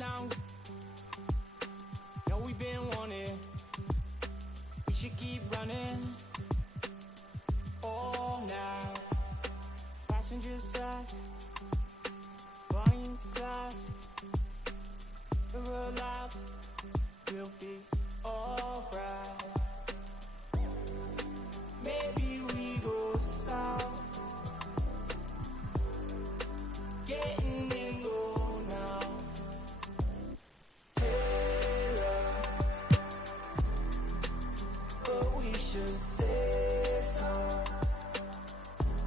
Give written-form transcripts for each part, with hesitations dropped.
now. No, we've been wanting. We should keep running all night. Passenger side, volume glide. We're alive, we'll be alright. Maybe we go south, getting in low now. Hey, but we should say so.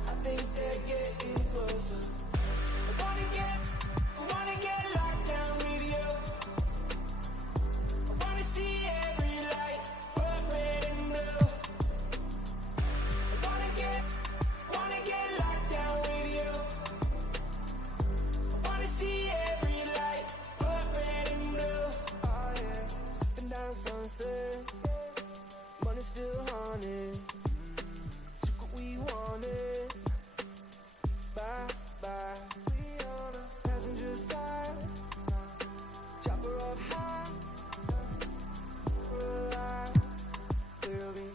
I think they're getting closer. I wanna get locked down with you. I wanna see every light, but red and blue. I wanna get locked down with you. I wanna see every light, but red and blue. Oh yeah, sipping down sunset, money still haunted. Took what we wanted. Bye bye. We on a passenger side, chopper up high. We're alive, we'll be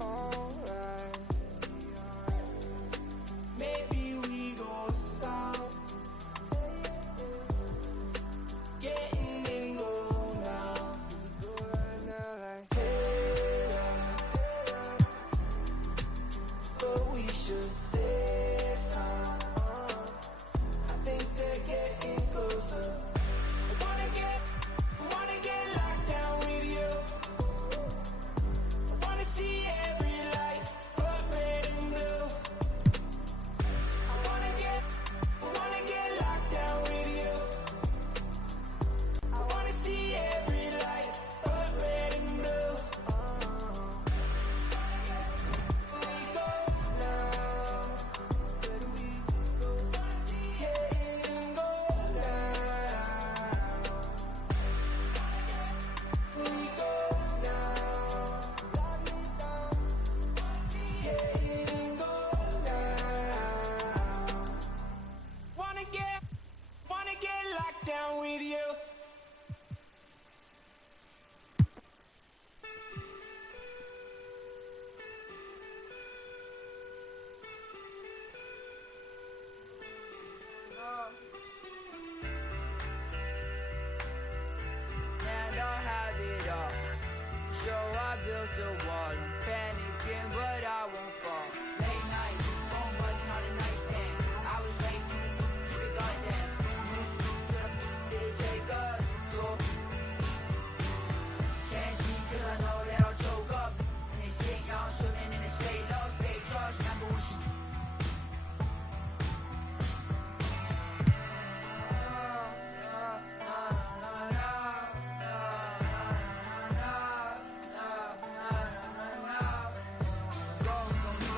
alright. Maybe we go south, getting in low now. We go right now like hey, but we should say so. I think they're getting closer. I wanna get locked down with you. I wanna see every light, but red and blue. I wanna get locked down with you. I wanna see every light, but red and blue. We go now. Where do we go? Getting go now. We go now. Lock me down. Getting go now. Wanna get locked down with you. And I'll have it all. So I built a wall. I'm panicking, but I won't fall. Late night, phone buzzing on the nightstand. I was late, keep it goddamn. Did it take us? So can't see 'cause I know that I'll choke up. And they say y'all swimming in this fake love, fake trust. Remember when she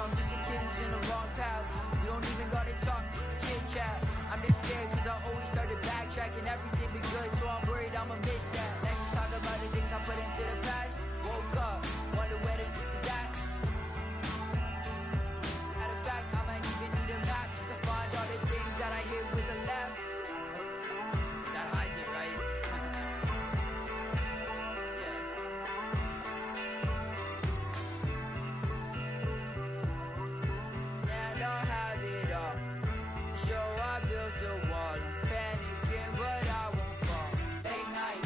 I'm just a kid who's in the wrong path. You don't even gotta talk, chit chat. I'm just scared 'cause I always started backtracking. Everything be good, so I'm worried I'ma miss that. Let's just talk about the things I put into the past. Woke up, wonder where the is at. Matter of fact, I might even need a map just to find all the things that I hit with a left. That hides it, right? Yeah. And I'll have it all. So I built a wall. I'm panicking, but I won't fall. Late night,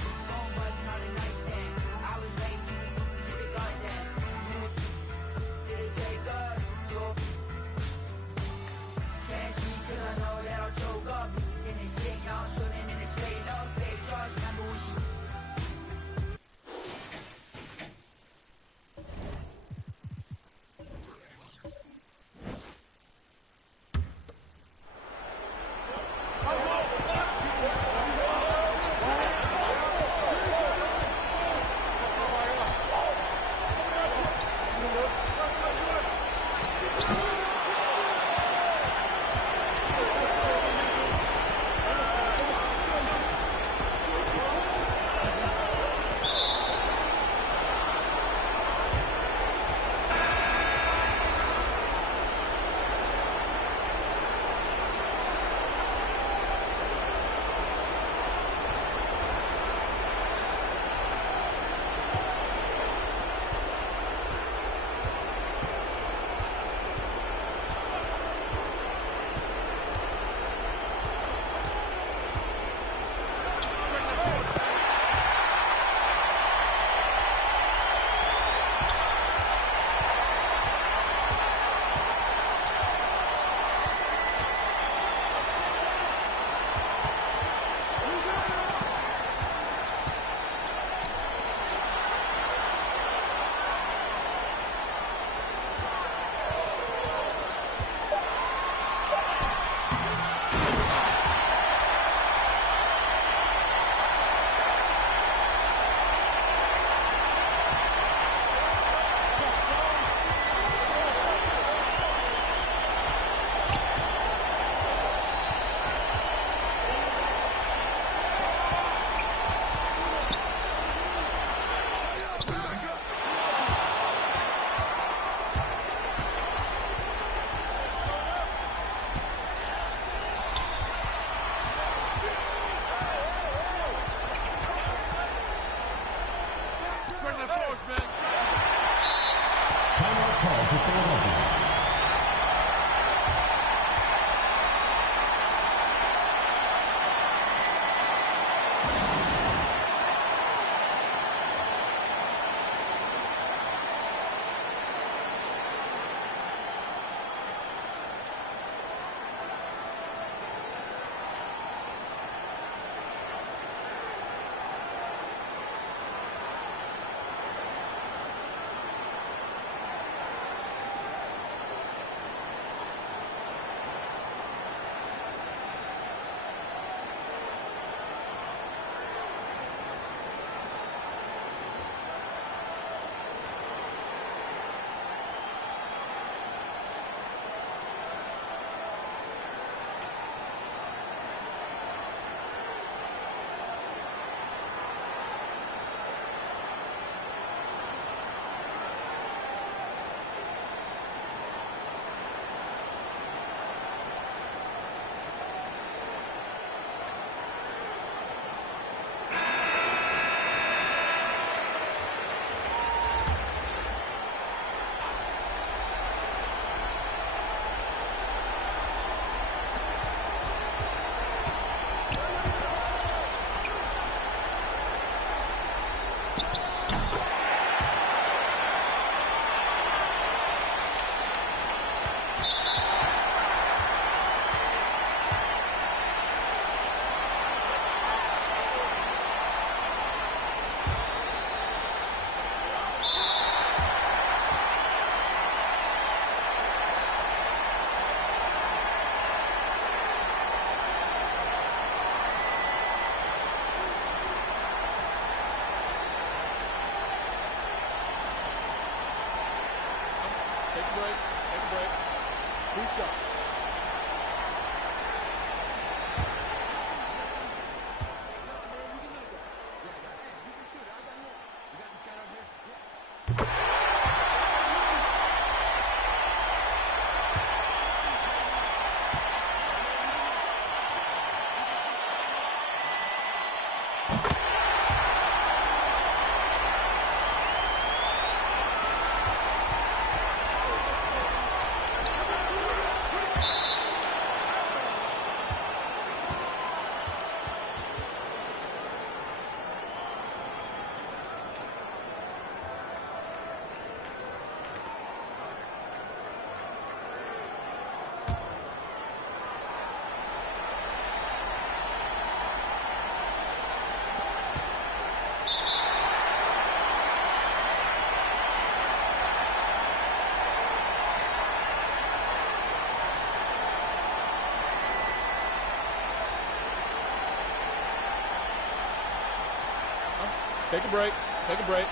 Take a break. Take a break.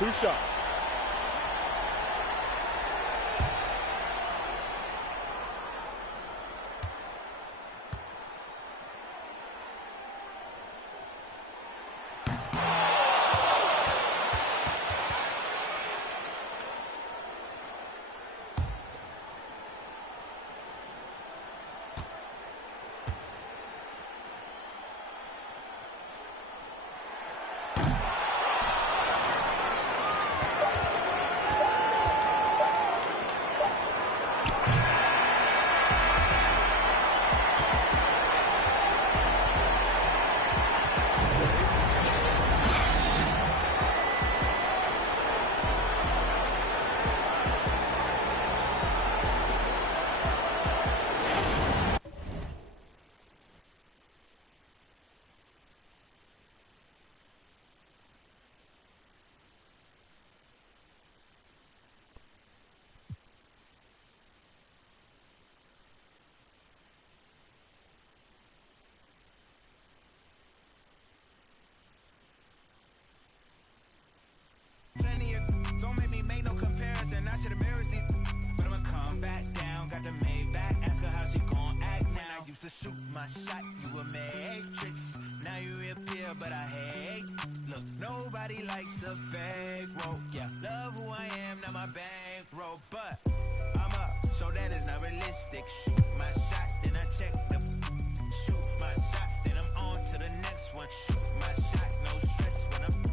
2 shots. Don't make me make no comparison. I should embarrass these, but I'ma come back down. Got the Maybach, ask her how she gon' act now. When I used to shoot my shot, you a matrix. Now you reappear, but I hate. Look, nobody likes a fake rope. Yeah, love who I am, not my bankroll. But I'm up, so that is not realistic. Shoot my shot, then I check the. Shoot my shot, then I'm on to the next one. Shoot my shot, no stress when I'm.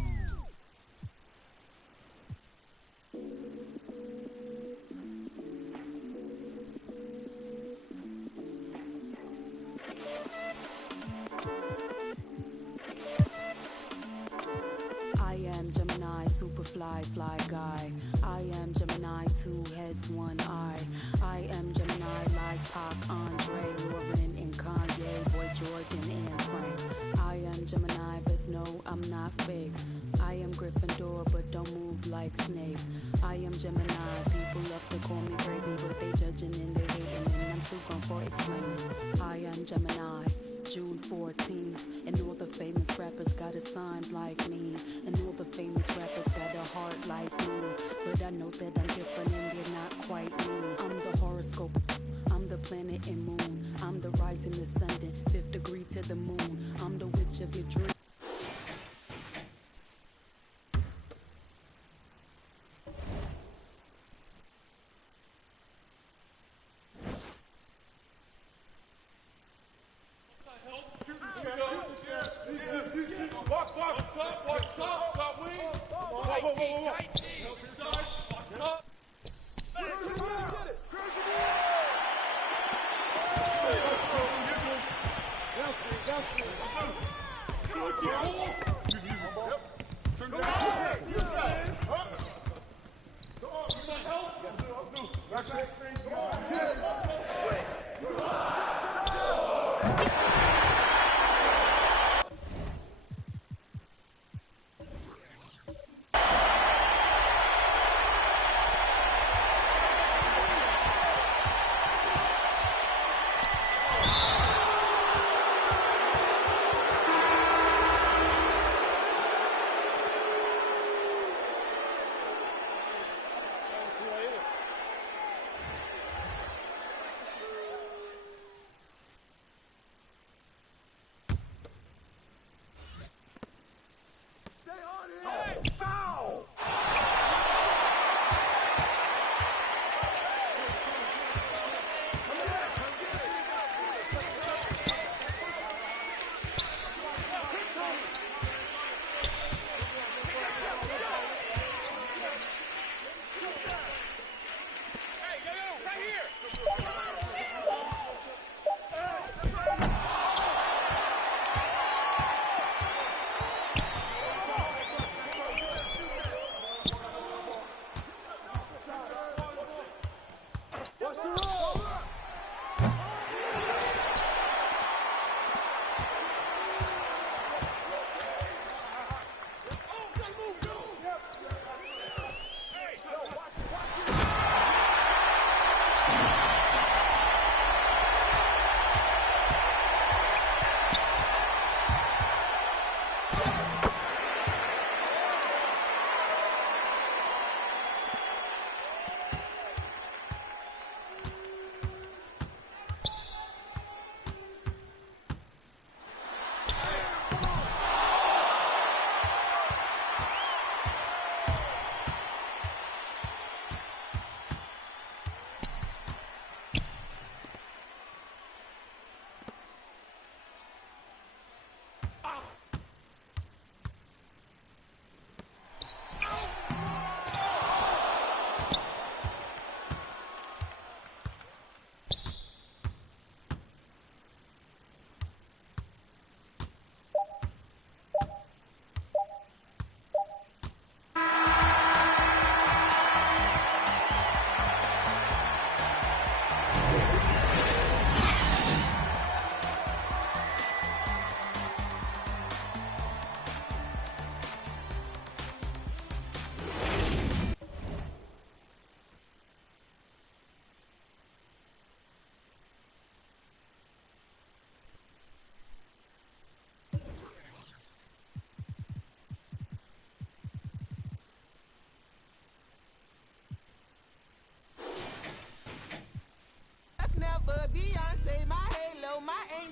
I am Gemini, super fly guy. I am Gemini, 2 heads, 1 eye. I am Gemini like Pac, Andre, Lauren, and Kanye, Boy George, and Anne Frank. I am Gemini, but no, I'm not fake. I am Gryffindor, but don't move like Snape. I am Gemini, people love to call me crazy, but they judging and they hating, and I'm too gone for explaining. I am Gemini, June 14th, and all the famous rappers got a sign like me, and all the famous rappers got a heart like me, but I know that I'm different and they're not quite me. I'm the horoscope, I'm the planet and moon, I'm the rising, the sun, 5th degree to the moon, I'm the witch of your dream. Turn down.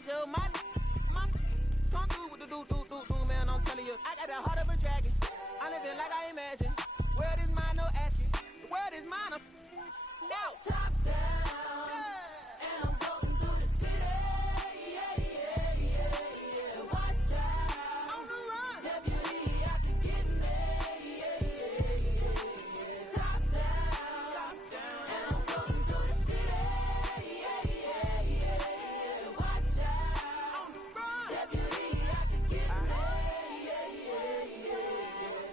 Joe, my come through with the do, man, I'm telling you. I got the heart of a dragon. I'm living like I imagine. World is mine, no asking. The world is mine, I'm now. Top down, and I'm floating through the city. Yeah. Watch out, On the run. deputy out to get me. Top down, and I'm floating through the city. Yeah. Watch out, On the run. deputy out to get me.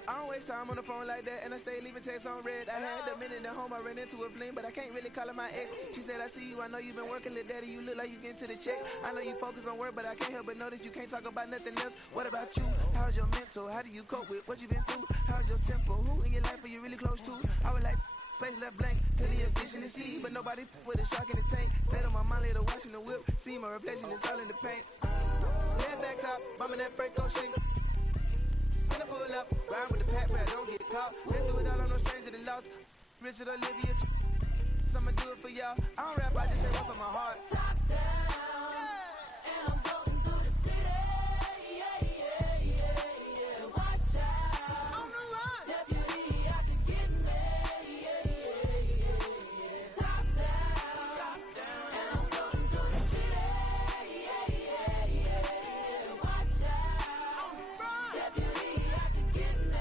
I don't waste time on the phone like that, and I stay leaving texts on red. I had a minute at home, I ran into a fling, but I can't really call her my ex. She said, I see you, I know you've been working, little daddy, you look like you getting to the check. I know you focus on work, but I can't help but notice you can't talk about nothing else. What about you? How's your mental? How do you cope with what you been through? How's your tempo? Who in your life are you really close to? I was like, space left blank, plenty of fish in the sea, but nobody with a shark in the tank. Fed on my mind later, watching the whip, see my reflection, it's all in the paint. Head back top, bumming that Franco shake. When I pull up, ride with the pack, but I don't get caught. Been through it all, I'm no stranger to loss. Richard Olivia, I'ma do it for y'all. I don't rap, I just say what's on my heart. Top down, and I'm floating through the city. Yeah. Watch out, On the run. deputy out to get me. Top down, and I'm floating through the city. Yeah. Watch out, On the run. deputy out to get me.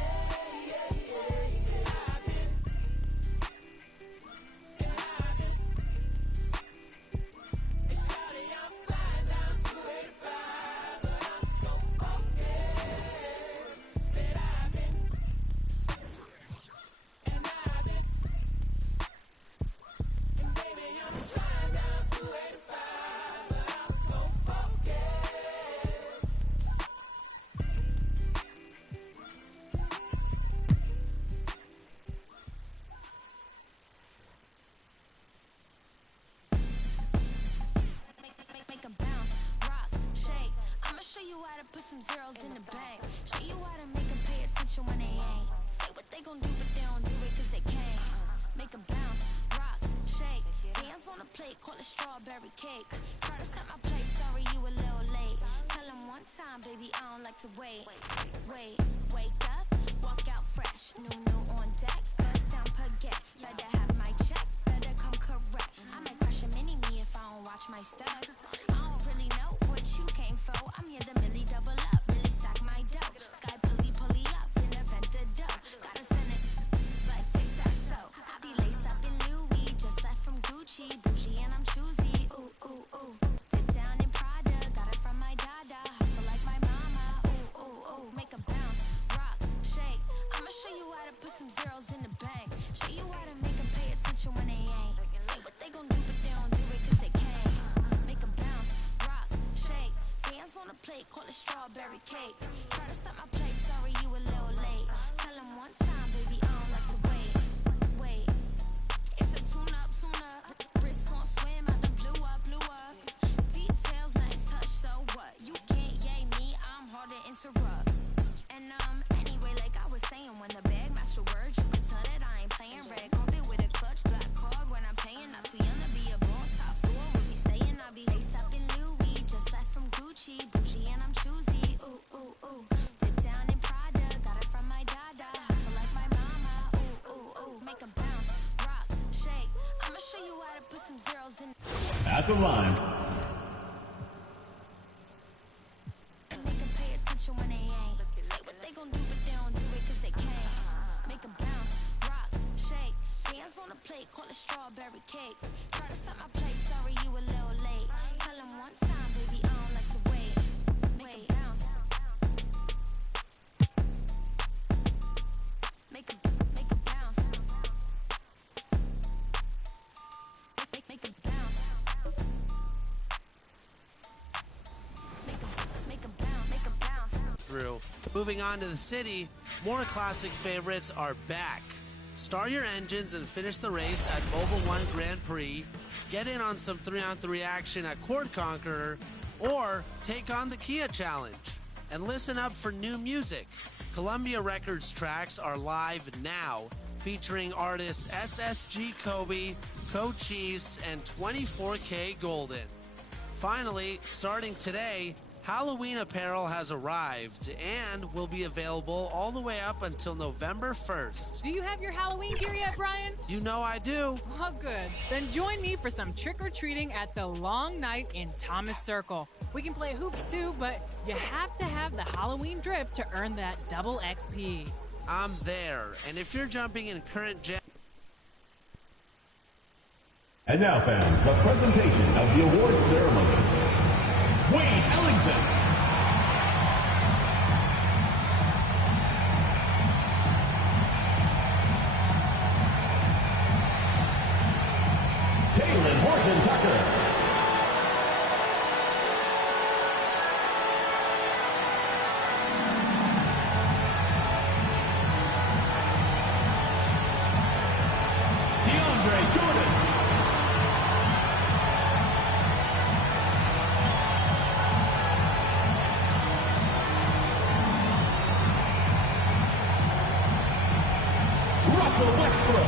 Make 'em bounce, rock, shake. I'ma show you how to put some zeros in the bank. Show you how to make 'em pay attention when they ain't. Say what they gon' do, but they don't do it 'cause they can't. Make 'em bounce, rock, shake. Hands on the plate, call it strawberry cake. Try to set my place, sorry you a little late. Tell 'em one time, baby, I don't like to wait. Wake up, walk out fresh. New on deck, bust down baguette. Better have my check, better come correct. I might crush a mini-me if I don't watch my step. I don't really know what you came for. I'm here to really double up, really stack my dough. Sky pulley up in the vented dough. Gotta send it like tic-tac-toe. I be laced up in Louis, just left from Gucci. Bougie and I'm choosy, ooh. Dip down in Prada, got it from my dada. Hustle like my mama, ooh. Make 'em bounce, rock, shake. I'ma show you how to put some zeros in the bank. Show you how to make 'em pay attention when they ain't. Say what they gon' do, but they don't do it 'cause they can't. Make 'em bounce, rock, shake. Hands on the plate, call it strawberry cake. Try to stop my place, sorry you a little late. Tell 'em one time, baby, I don't like to wait. It's a tune-up. Wrist on swim, I done blew up. Details, nice touch, so what? You can't yay me, I'm hard to interrupt. And anyway, like I was saying, when the bag match the words, you can tell that I ain't playing. Red carpet with a clutch, black card when I'm paying. Not too young to be a boss, top floor where we staying. I be laced up in Louis, just left from Gucci. Bougie and I'm choosy, ooh. Dip down in Prada, got it from my dada. Hustle like my mama, ooh. Make 'em bounce, rock, shake. I'ma show you how to put some zeros in. At the line, Make 'em pay attention when they ain't. Say what they gon' do, but they don't do it 'cause they can't. Make 'em bounce, rock, shake. Hands on the plate, call it strawberry cake. Try to stop my place, sorry you a little late. Tell 'em one time, baby, I don't like to wait. Make 'em bounce. Make 'em bounce. Make 'em bounce. Make 'em bounce. Through. Moving on to the city, more classic favorites are back. Start your engines and finish the race at Mobile One Grand Prix. Get in on some 3-on-3 action at Quad Conqueror, or take on the Kia Challenge. And listen up for new music. Columbia Records tracks are live now, featuring artists SSG Kobe, Cochise, and 24K Golden. Finally, starting today, Halloween apparel has arrived and will be available all the way up until November 1st. Do you have your Halloween gear yet, Brian? You know I do. Oh, good. Then join me for some trick-or-treating at the Long Night in Thomas Circle. We can play hoops too, but you have to have the Halloween drip to earn that double XP. I'm there, and if you're jumping in current gen... And now, fans, the presentation of the awards ceremony. Wayne Ellington. Taylor Horton Tucker. DeAndre Jordan. Russell Westbrook.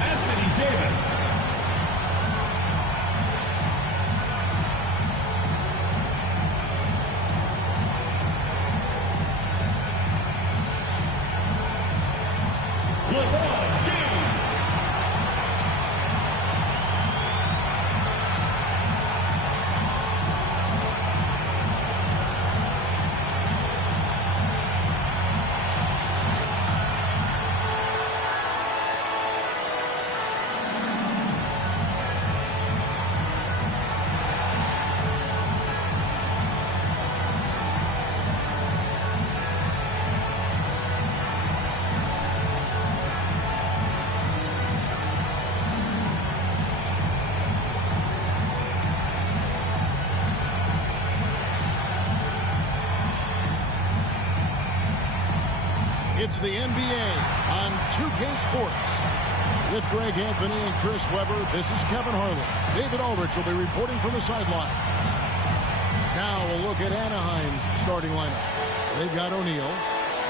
Anthony Davis. LeBron James. It's the NBA on 2K Sports. With Greg Anthony and Chris Webber, this is Kevin Harlan. David Aldrich will be reporting from the sidelines. Now we'll look at Anaheim's starting lineup. They've got O'Neal.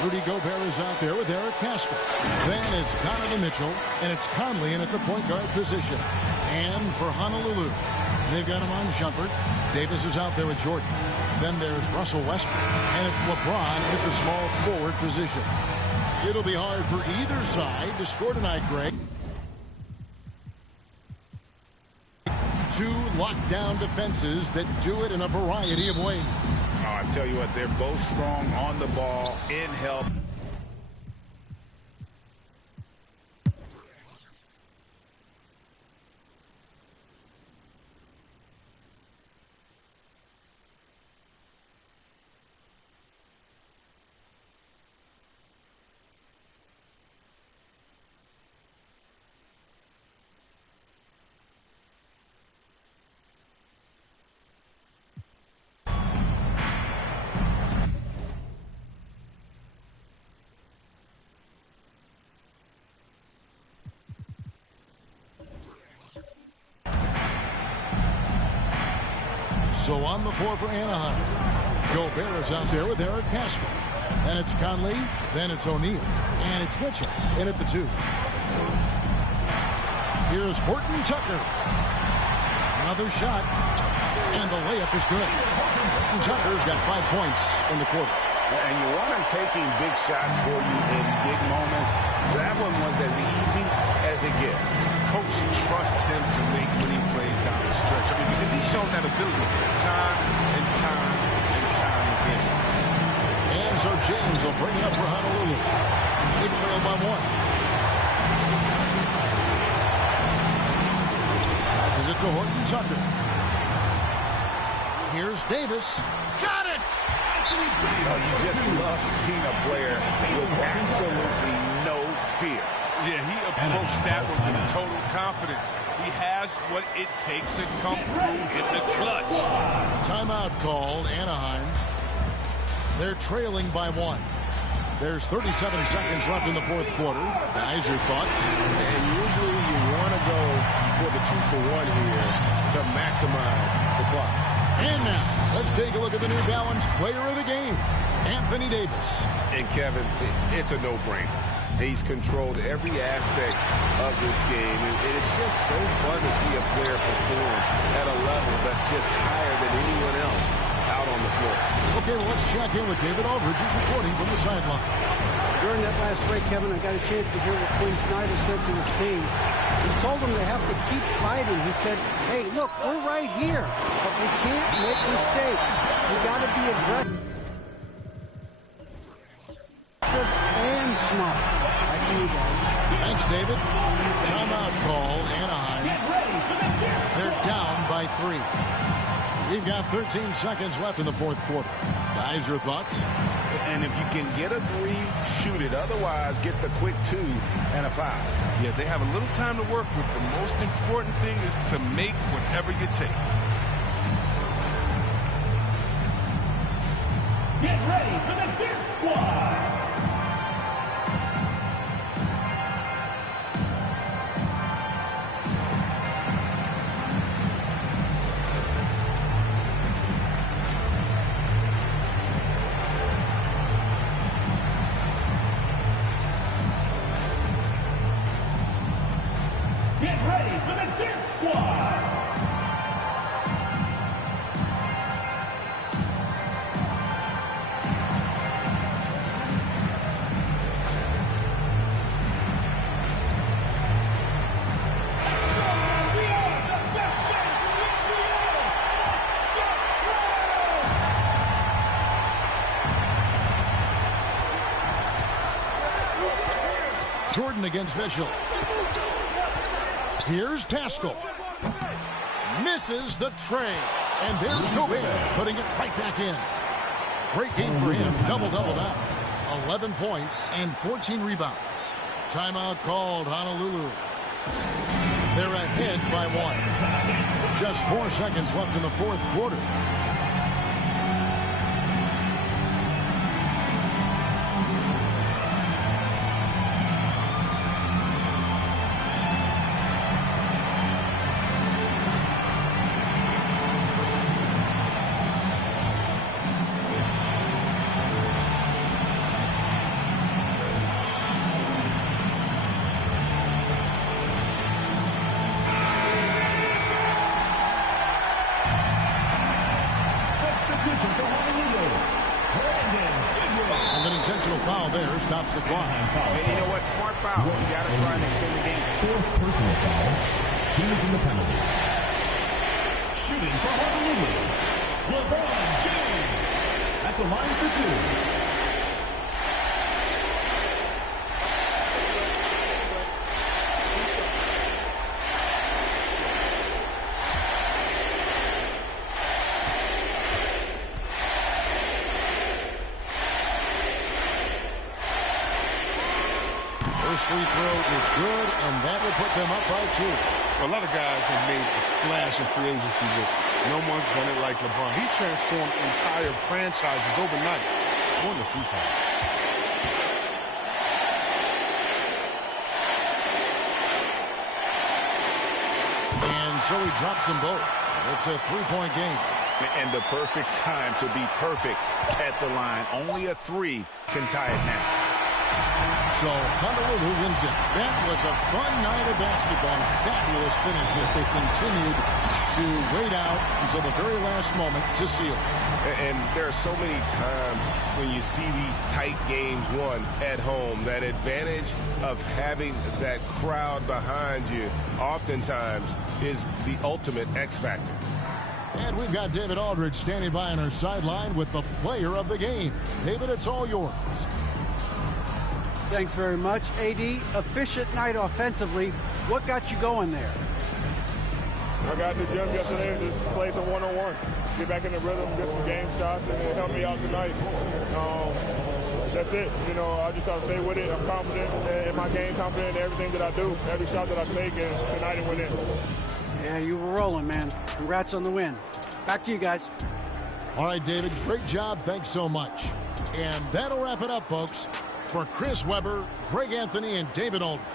Rudy Gobert is out there with Eric Pascal. Then it's Donovan Mitchell, and it's Conley in at the point guard position. And for Honolulu, they've got Iman Shumpert. Davis is out there with Jordan. Then there's Russell Westbrook, and it's LeBron at the small forward position. It'll be hard for either side to score tonight, Greg. Two lockdown defenses that do it in a variety of ways. Oh, I tell you what, they're both strong on the ball, in help. So on the floor for Anaheim, Gobert is out there with Eric Pascal. Then it's Conley, then it's O'Neal, and it's Mitchell in at the 2. Here's Horton Tucker. Another shot, and the layup is good. Horton Tucker's got 5 points in the quarter. And you want him taking big shots for you in big moments. That one was as easy as it gets. Coach trusts him to make winning plays down the stretch. I mean, because he's shown that ability time and time and time again. And so James will bring it up for Honolulu. They trail by 1. Passes it to Horton Tucker. Here's Davis. Got it! Oh, you just love seeing a player with absolutely no fear. Yeah, he approached that one with total confidence. He has what it takes to come through in the clutch. Timeout called, Anaheim. They're trailing by 1. There's 37 seconds left in the fourth quarter. Guys, your thoughts? And usually you want to go for the 2-for-1 here to maximize the clock. And now, let's take a look at the New Balance player of the game. Anthony Davis. And Kevin, it's a no-brainer. He's controlled every aspect of this game, and it's just so fun to see a player perform at a level that's just higher than anyone else out on the floor. Okay, well, let's check in with David Aldridge, who's reporting from the sideline. During that last break, Kevin, I got a chance to hear what Quinn Snyder said to his team. He told them they have to keep fighting. He said, hey, look, we're right here, but we can't make mistakes. We got to be aggressive and smart. Back to you guys. Thanks, David. Timeout call, Anaheim. They're down by 3. We've got 13 seconds left in the fourth quarter. Guys, your thoughts? And if you can get a 3, shoot it. Otherwise, get the quick 2 and a foul. Yeah, they have a little time to work with. The most important thing is to make whatever you take. Get ready for the Dip Squad. Get ready for the Dip Squad! We are the best fans in the NBA! Jordan against Mitchell. Here's Pascal. Misses the tray. And there's Gobert putting it right back in. Great game for him. Double-double now. 11 points and 14 rebounds. Timeout called, Honolulu. They're ahead by 1. Just 4 seconds left in the fourth quarter. And an intentional foul there stops the clock. And you know what? Smart foul. You got to try and extend the game. 4th personal foul. Choosing the penalty. Shooting for Honolulu. LeBron James at the line for 2. First free throw is good, and that will put them up by 2. A lot of guys have made a splash in free agency, but no one's done it like LeBron. He's transformed entire franchises overnight, more than a few times. And so he drops them both. It's a 3-point game. And the perfect time to be perfect at the line. Only a 3 can tie it now. So Honolulu wins it. That was a fun night of basketball. Fabulous finish as they continued to wait out until the very last moment to seal. And there are so many times when you see these tight games won at home, that advantage of having that crowd behind you oftentimes is the ultimate X factor. And we've got David Aldridge standing by on our sideline with the player of the game. David, it's all yours. Thanks very much. AD, efficient night offensively. What got you going there? I got in the gym yesterday and just played some one-on-one. Get back in the rhythm, get some game shots, and it helped me out tonight. That's it. You know, I just got to stay with it. I'm confident in my game, confident in everything that I do, every shot that I take, and tonight it went in. Yeah, you were rolling, man. Congrats on the win. Back to you guys. All right, David, great job. Thanks so much. And that'll wrap it up, folks. For Chris Webber, Greg Anthony, and David Aldridge,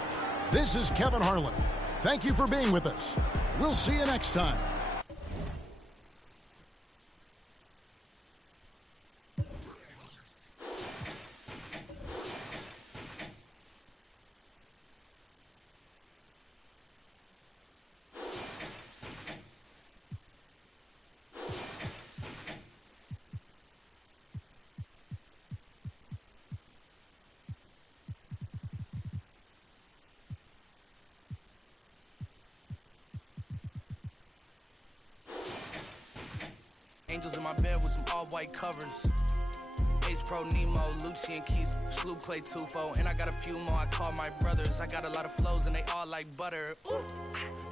this is Kevin Harlan. Thank you for being with us. We'll see you next time. angels in my bed with some all-white covers. Ace Pro, Nemo, Lucci and Keys, Sloop, Clay, Tufo, and I got a few more I call my brothers. I got a lot of flows and they all like butter. Ooh,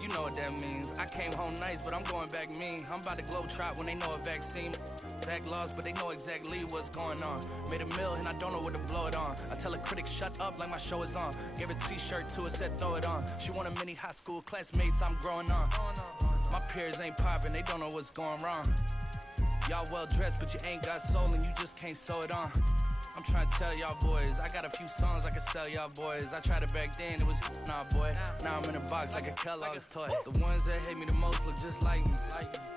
you know what that means. I came home nice, but I'm going back mean. I'm about to globe trot when they know a vaccine. Back laws, but they know exactly what's going on. Made a meal and I don't know what to blow it on. I tell a critic shut up like my show is on. Gave a t-shirt to her, said throw it on. She want a mini high school classmates I'm growing on. My peers ain't popping, they don't know what's going wrong. Y'all well dressed, but you ain't got soul and you just can't sew it on. I'm trying to tell y'all boys, I got a few songs I can sell y'all boys. I tried it back then, it was nah boy. Now I'm in a box like a Kellogg's toy. The ones that hate me the most look just like me.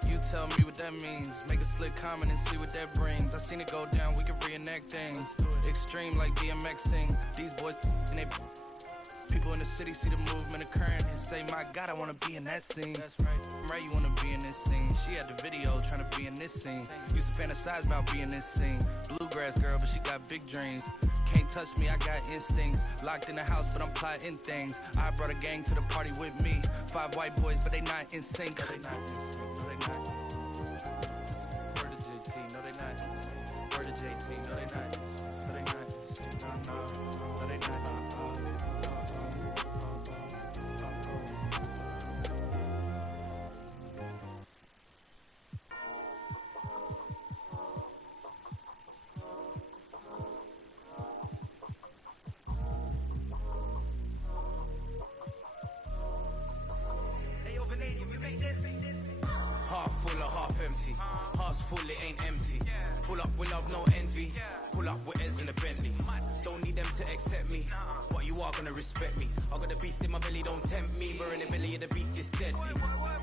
You tell me what that means. Make a slick comment and see what that brings. I seen it go down, we can reenact things. Extreme like BMX thing. These boys and they people in the city see the movement occurring and say, my God, I want to be in that scene. That's right, you want to be in this scene. She had the video trying to be in this scene. Used to fantasize about being this scene. Bluegrass girl, but she got big dreams. Can't touch me, I got instincts. Locked in the house, but I'm plotting things. I brought a gang to the party with me. 5 white boys, but they not in sync. No, they not in sync. No, they not in sync. Word to JT, no, they not in sync. Word to JT, no, they not in sync. No, they not in sync. No, they not in sync. Half full or half empty. Heart's full, it ain't empty. Pull up with love, no envy. Pull up with Ez in a Bentley. Don't need them to accept me, but you are gonna respect me. I got the beast in my belly, don't tempt me. We're in the belly of the beast, is deadly.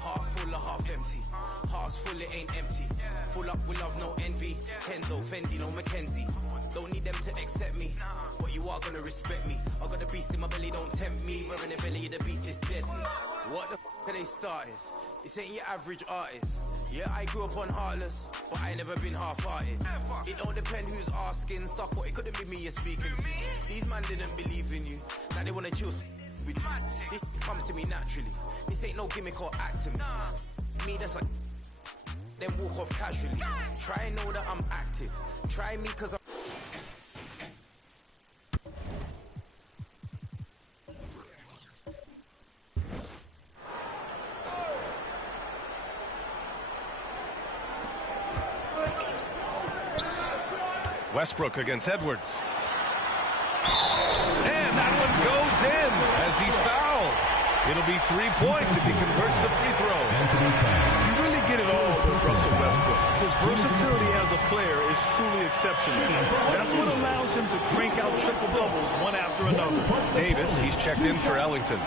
Half full or half empty. Heart's full, it ain't empty. Full up with love, no envy. Kenzo, Fendi, no Mackenzie. Don't need them to accept me, but you are gonna respect me. I got the beast in my belly, don't tempt me. We're in the belly of the beast, is deadly. What the f*** are they started? This ain't your average artist. Yeah, I grew up on Heartless, but I never been half-hearted. It don't depend who's asking, suck what, it couldn't be me you're speaking to. These man didn't believe in you, now they wanna chill with you. This comes to me naturally, this ain't no gimmick or act to me. Me, that's like, then walk off casually. Try know that I'm active, try me cause I'm Westbrook against Edwards. And that one goes in as he's fouled. It'll be 3 points if he converts the free throw. You really get it all with Russell Westbrook. His versatility as a player is truly exceptional. That's what allows him to crank out triple doubles one after another. Davis, he's checked in for Ellington.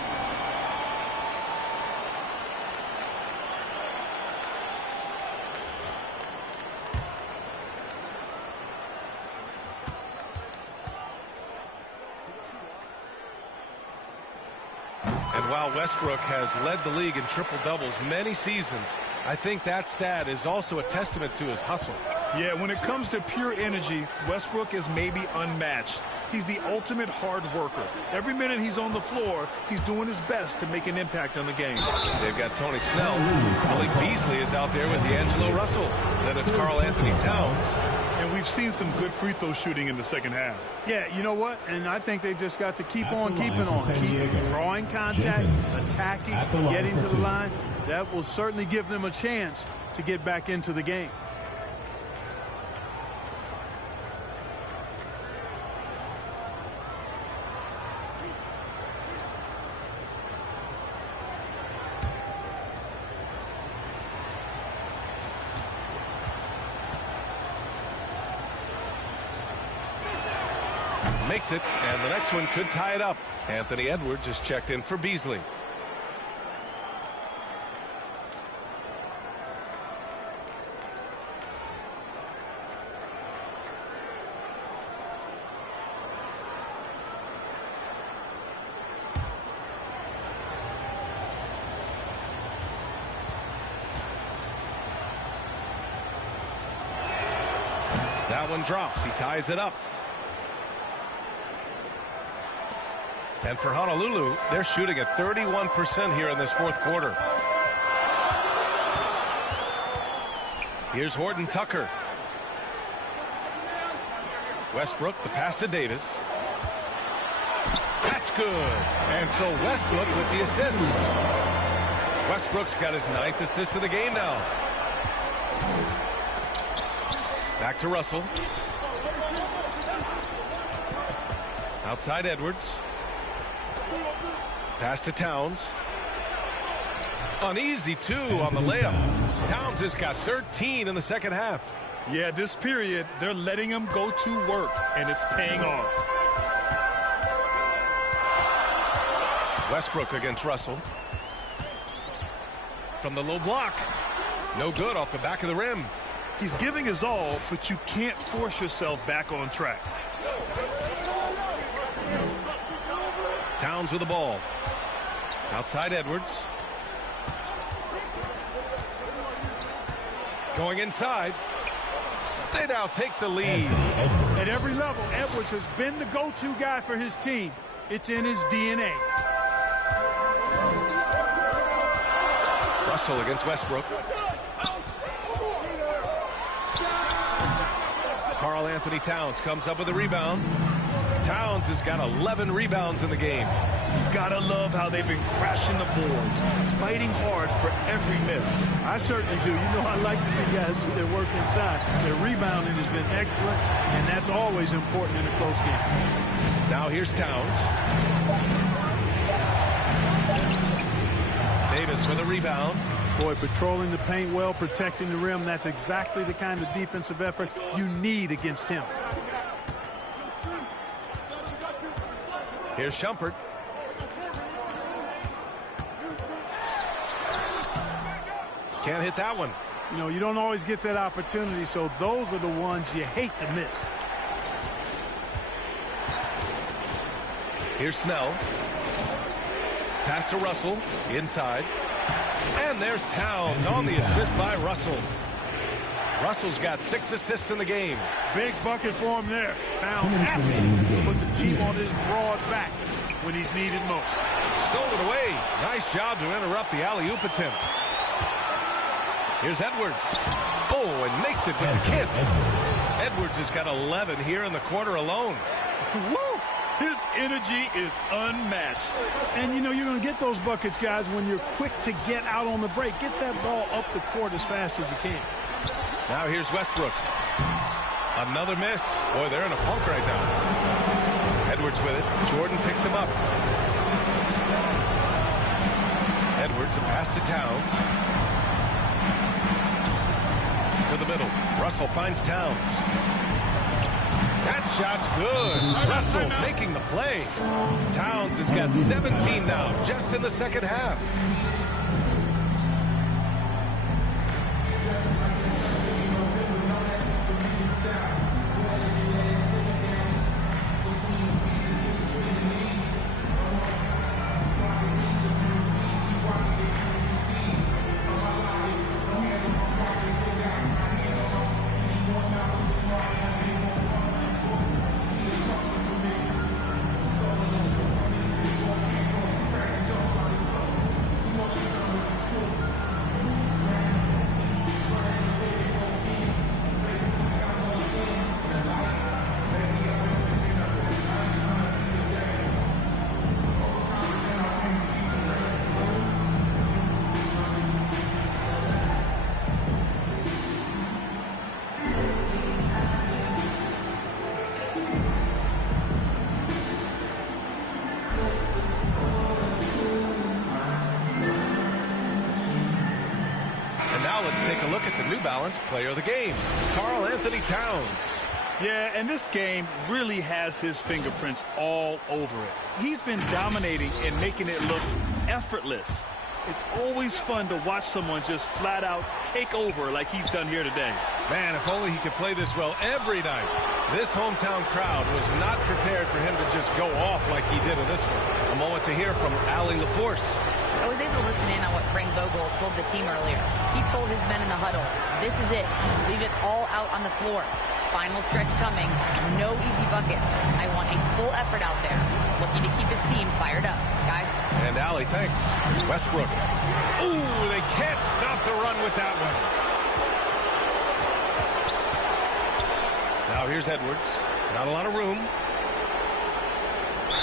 While Westbrook has led the league in triple-doubles many seasons, I think that stat is also a testament to his hustle. Yeah, when it comes to pure energy, Westbrook is maybe unmatched. He's the ultimate hard worker. Every minute he's on the floor, he's doing his best to make an impact on the game. They've got Tony Snell. Malik Beasley is out there with D'Angelo Russell. Then it's Karl Anthony Towns. And we've seen some good free throw shooting in the second half. Yeah, you know what? And I think they've just got to keep on keeping on. Keep drawing contact, attacking, getting to the line. That will certainly give them a chance to get back into the game. Makes it, and the next one could tie it up. Anthony Edwards is checked in for Beasley. That one drops. He ties it up. And for Honolulu, they're shooting at 31% here in this fourth quarter. Here's Horton Tucker. Westbrook, the pass to Davis. That's good. And so Westbrook with the assist. Westbrook's got his 9th assist of the game now. Back to Russell. Outside Edwards. Pass to Towns. An easy 2 on the layup. Towns has got 13 in the second half. Yeah, this period, they're letting him go to work, and it's paying off. Westbrook against Russell. From the low block. No good off the back of the rim. He's giving his all, but you can't force yourself back on track. Towns with the ball. Outside Edwards. Going inside. They now take the lead. At every level, Edwards has been the go-to guy for his team. It's in his DNA. Russell against Westbrook. Karl Anthony Towns comes up with a rebound. Towns has got 11 rebounds in the game. You gotta love how they've been crashing the boards, fighting hard for every miss. I certainly do. You know, I like to see guys do their work inside. Their rebounding has been excellent, and that's always important in a close game. Now here's Towns. Davis with a rebound. Boy, patrolling the paint well, protecting the rim, that's exactly the kind of defensive effort you need against him. Here's Shumpert. Can't hit that one. You know, you don't always get that opportunity, so those are the ones you hate to miss. Here's Snell. Pass to Russell. Inside. And there's Towns on the assist by Russell. Russell's got 6 assists in the game. Big bucket for him there. Towns happy to put the team on his broad back when he's needed most. Stolen away. Nice job to interrupt the alley-oop attempt. Here's Edwards. Oh, and makes it with the kiss. Edwards has got 11 here in the quarter alone. Woo! His energy is unmatched. And, you know, you're going to get those buckets, guys, when you're quick to get out on the break. Get that ball up the court as fast as you can. Now here's Westbrook. Another miss. Boy, they're in a funk right now. Edwards with it. Jordan picks him up. Edwards, a pass to Towns. To the middle. Russell finds Towns. That shot's good. Russell making the play. Towns has got 17 now, just in the second half. Let's take a look at the New Balance player of the game, Karl Anthony Towns. Yeah, and this game really has his fingerprints all over it. He's been dominating and making it look effortless. It's always fun to watch someone just flat out take over like he's done here today. Man, if only he could play this well every night. This hometown crowd was not prepared for him to just go off like he did in this one. A moment to hear from Allie LaForce. I was able to listen in on what Frank Vogel told the team earlier. He told his men in the huddle, this is it. Leave it all out on the floor. Final stretch coming. No easy buckets. I want a full effort out there. Looking to keep his team fired up. Guys. And Allie, thanks. Westbrook. Ooh, they can't stop the run with that one. Now here's Edwards. Not a lot of room.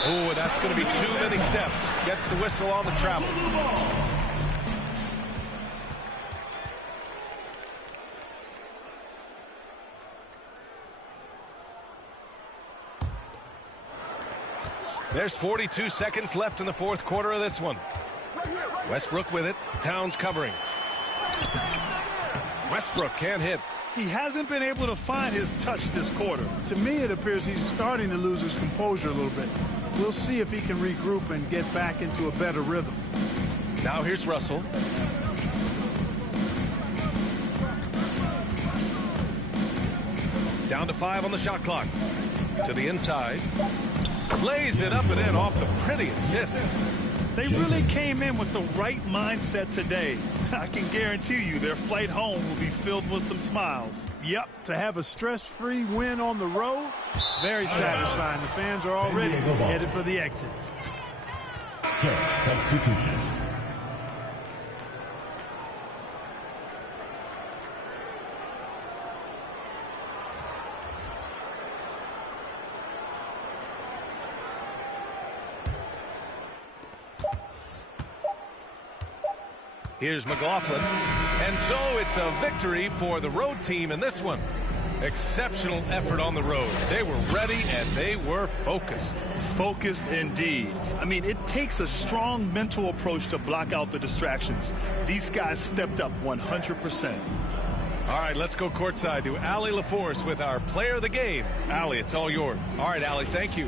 Oh, that's going to be too many steps. Gets the whistle on the travel. There's 42 seconds left in the fourth quarter of this one. Westbrook with it. Towns covering. Westbrook can't hit. He hasn't been able to find his touch this quarter. To me, it appears he's starting to lose his composure a little bit. We'll see if he can regroup and get back into a better rhythm. Now here's Russell. Down to 5 on the shot clock. To the inside. Lays it up and in off the pretty assist. They really came in with the right mindset today. I can guarantee you their flight home will be filled with some smiles. Yep, to have a stress-free win on the road, very satisfying. The fans are already headed for the exits. Substitution. Here's McLaughlin. And so it's a victory for the road team in this one. Exceptional effort on the road. They were ready and they were focused. Focused indeed. I mean, it takes a strong mental approach to block out the distractions. These guys stepped up 100%. All right, let's go courtside to Allie LaForce with our player of the game. Allie, it's all yours. All right, Allie, thank you.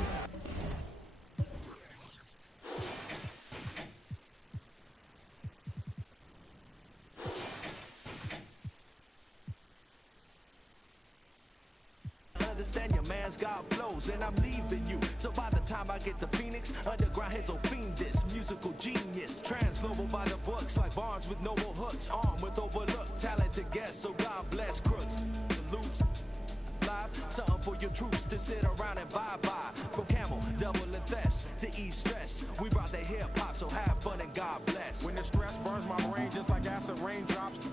Understand your man's got blows and I'm leaving you. So by the time I get to Phoenix, underground heads will fiend this musical genius. Transglobal by the books like Barnes with noble hooks. Armed with overlooked talented guests, so God bless crooks. The loops live, something for your troops to sit around and bye-bye. From Camel, double and Thess to East Stress. We brought the hip-hop, so have fun and God bless. When the stress burns my brain just like acid raindrops,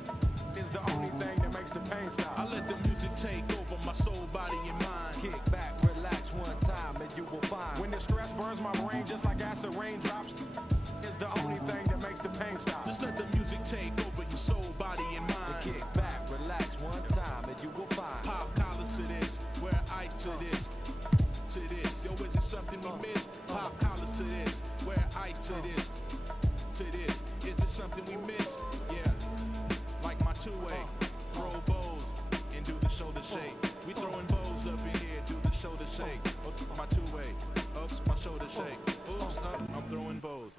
is the only thing that makes the pain stop. I let the music take over my soul, body, and mind. Kick back, relax one time, and you will find. When the stress burns my brain just like acid raindrops, is the only thing that makes the pain stop. Just let the music take over your soul, body, and mind. Kick back, relax one time, and you will find. Pop collars to this, wear ice to this, to this. Yo, is it something we miss? Pop collars to this, wear ice to this, to this. Is it something we miss? Yeah. Like my two-way, throw bows and do the shoulder shake. We throwing bows up in here, do the shoulder shake. Oops, my two-way, oops, my shoulder shake. Oops, up, I'm throwing bows.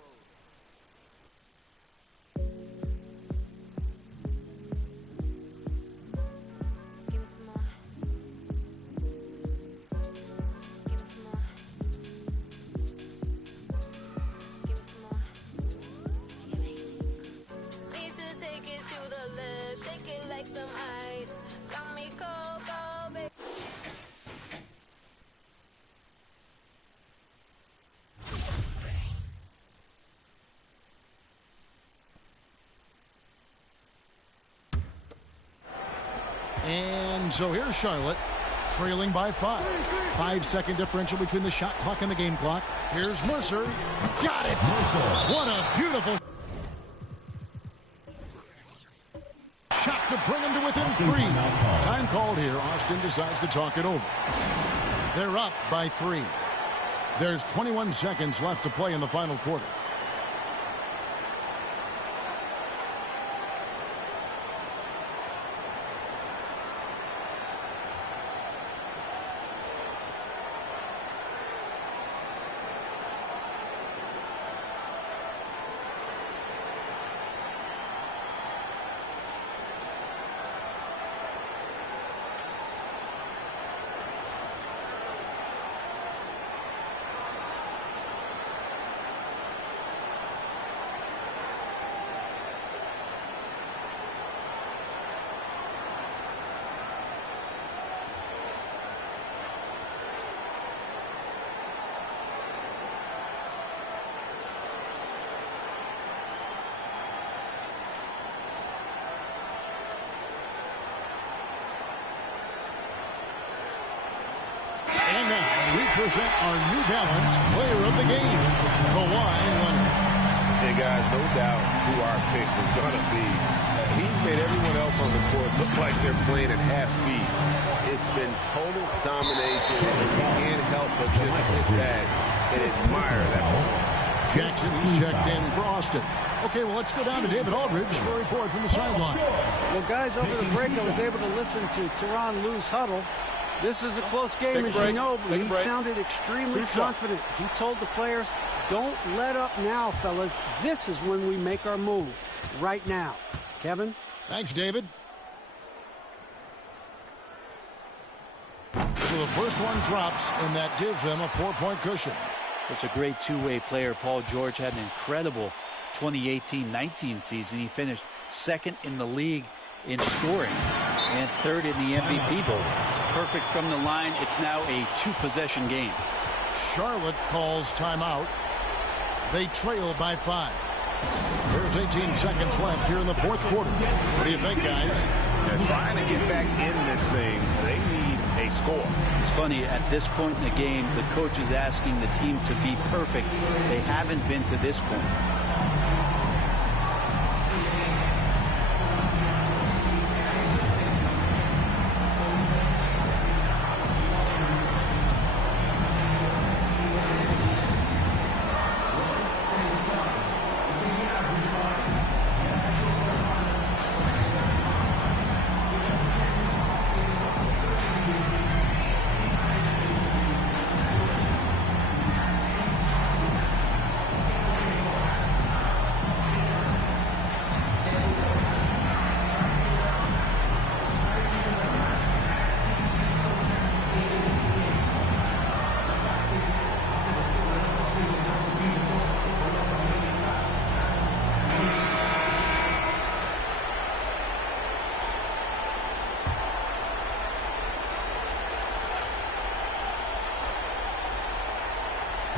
Give me some more. Give me some more. Give me some more. Need to take it to the left, shake it like some ice. Got me cold, cold, baby. And so here's Charlotte, trailing by 5. 5-second differential between the shot clock and the game clock. Here's Mercer. Got it! What a beautiful shot to bring him to within 3. Time called here. Austin decides to talk it over. They're up by 3. There's 21 seconds left to play in the final quarter. present our New Balance Player of the Game, Kawhi Leonard. Hey, guys, no doubt who our pick was going to be. He's made everyone else on the court look like they're playing at half speed. It's been total domination, and you can't help but just sit back and admire that performance. Jackson is checked in for Austin. Okay, well, let's go down to David Aldridge for a report from the sideline. Well, guys, over the break, I was able to listen to Tyronn Lue's huddle. This is a close game, as you know, but he sounded extremely confident. He told the players, don't let up now, fellas. This is when we make our move, right now. Kevin? Thanks, David. So the first one drops, and that gives them a 4-point cushion. Such a great two-way player. Paul George had an incredible 2018-19 season. He finished second in the league in scoring and third in the MVP vote. Perfect from the line. It's now a 2-possession game. Charlotte calls timeout. They trail by 5. There's 18 seconds left here in the fourth quarter. What do you think, guys? They're trying to get back in this thing. They need a score. It's funny, at this point in the game, the coach is asking the team to be perfect. They haven't been to this point.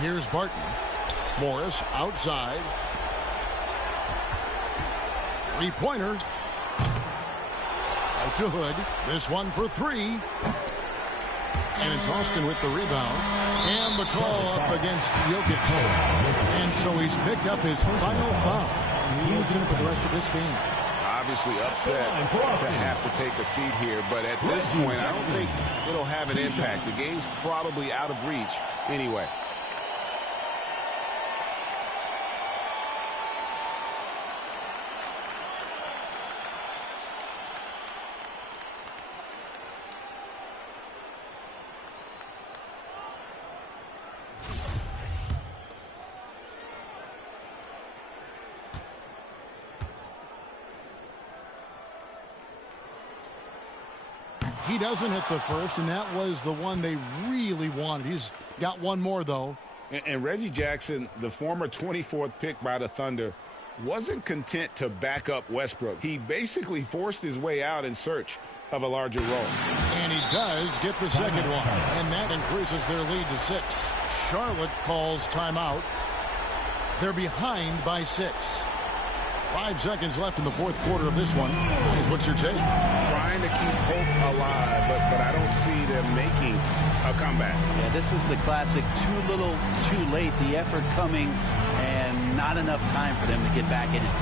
Here's Barton. Morris outside. Three-pointer. Out to Hood. This one for 3. And it's Austin with the rebound. And the call up against Jokic. And so he's picked up his final foul. He's in for the rest of this game. Obviously upset to have to take a seat here, but at this point, I don't think it'll have an impact. The game's probably out of reach anyway. He doesn't hit the first, and that was the one they really wanted. He's got one more, though. And Reggie Jackson, the former 24th pick by the Thunder, wasn't content to back up Westbrook. He basically forced his way out in search of a larger role. And he does get the second one, and that increases their lead to 6. Charlotte calls timeout. They're behind by 6. 5 seconds left in the fourth quarter of this one. What's your take? Trying to keep hope alive, but I don't see them making a comeback. Yeah, this is the classic too little, too late. The effort coming and not enough time for them to get back in it.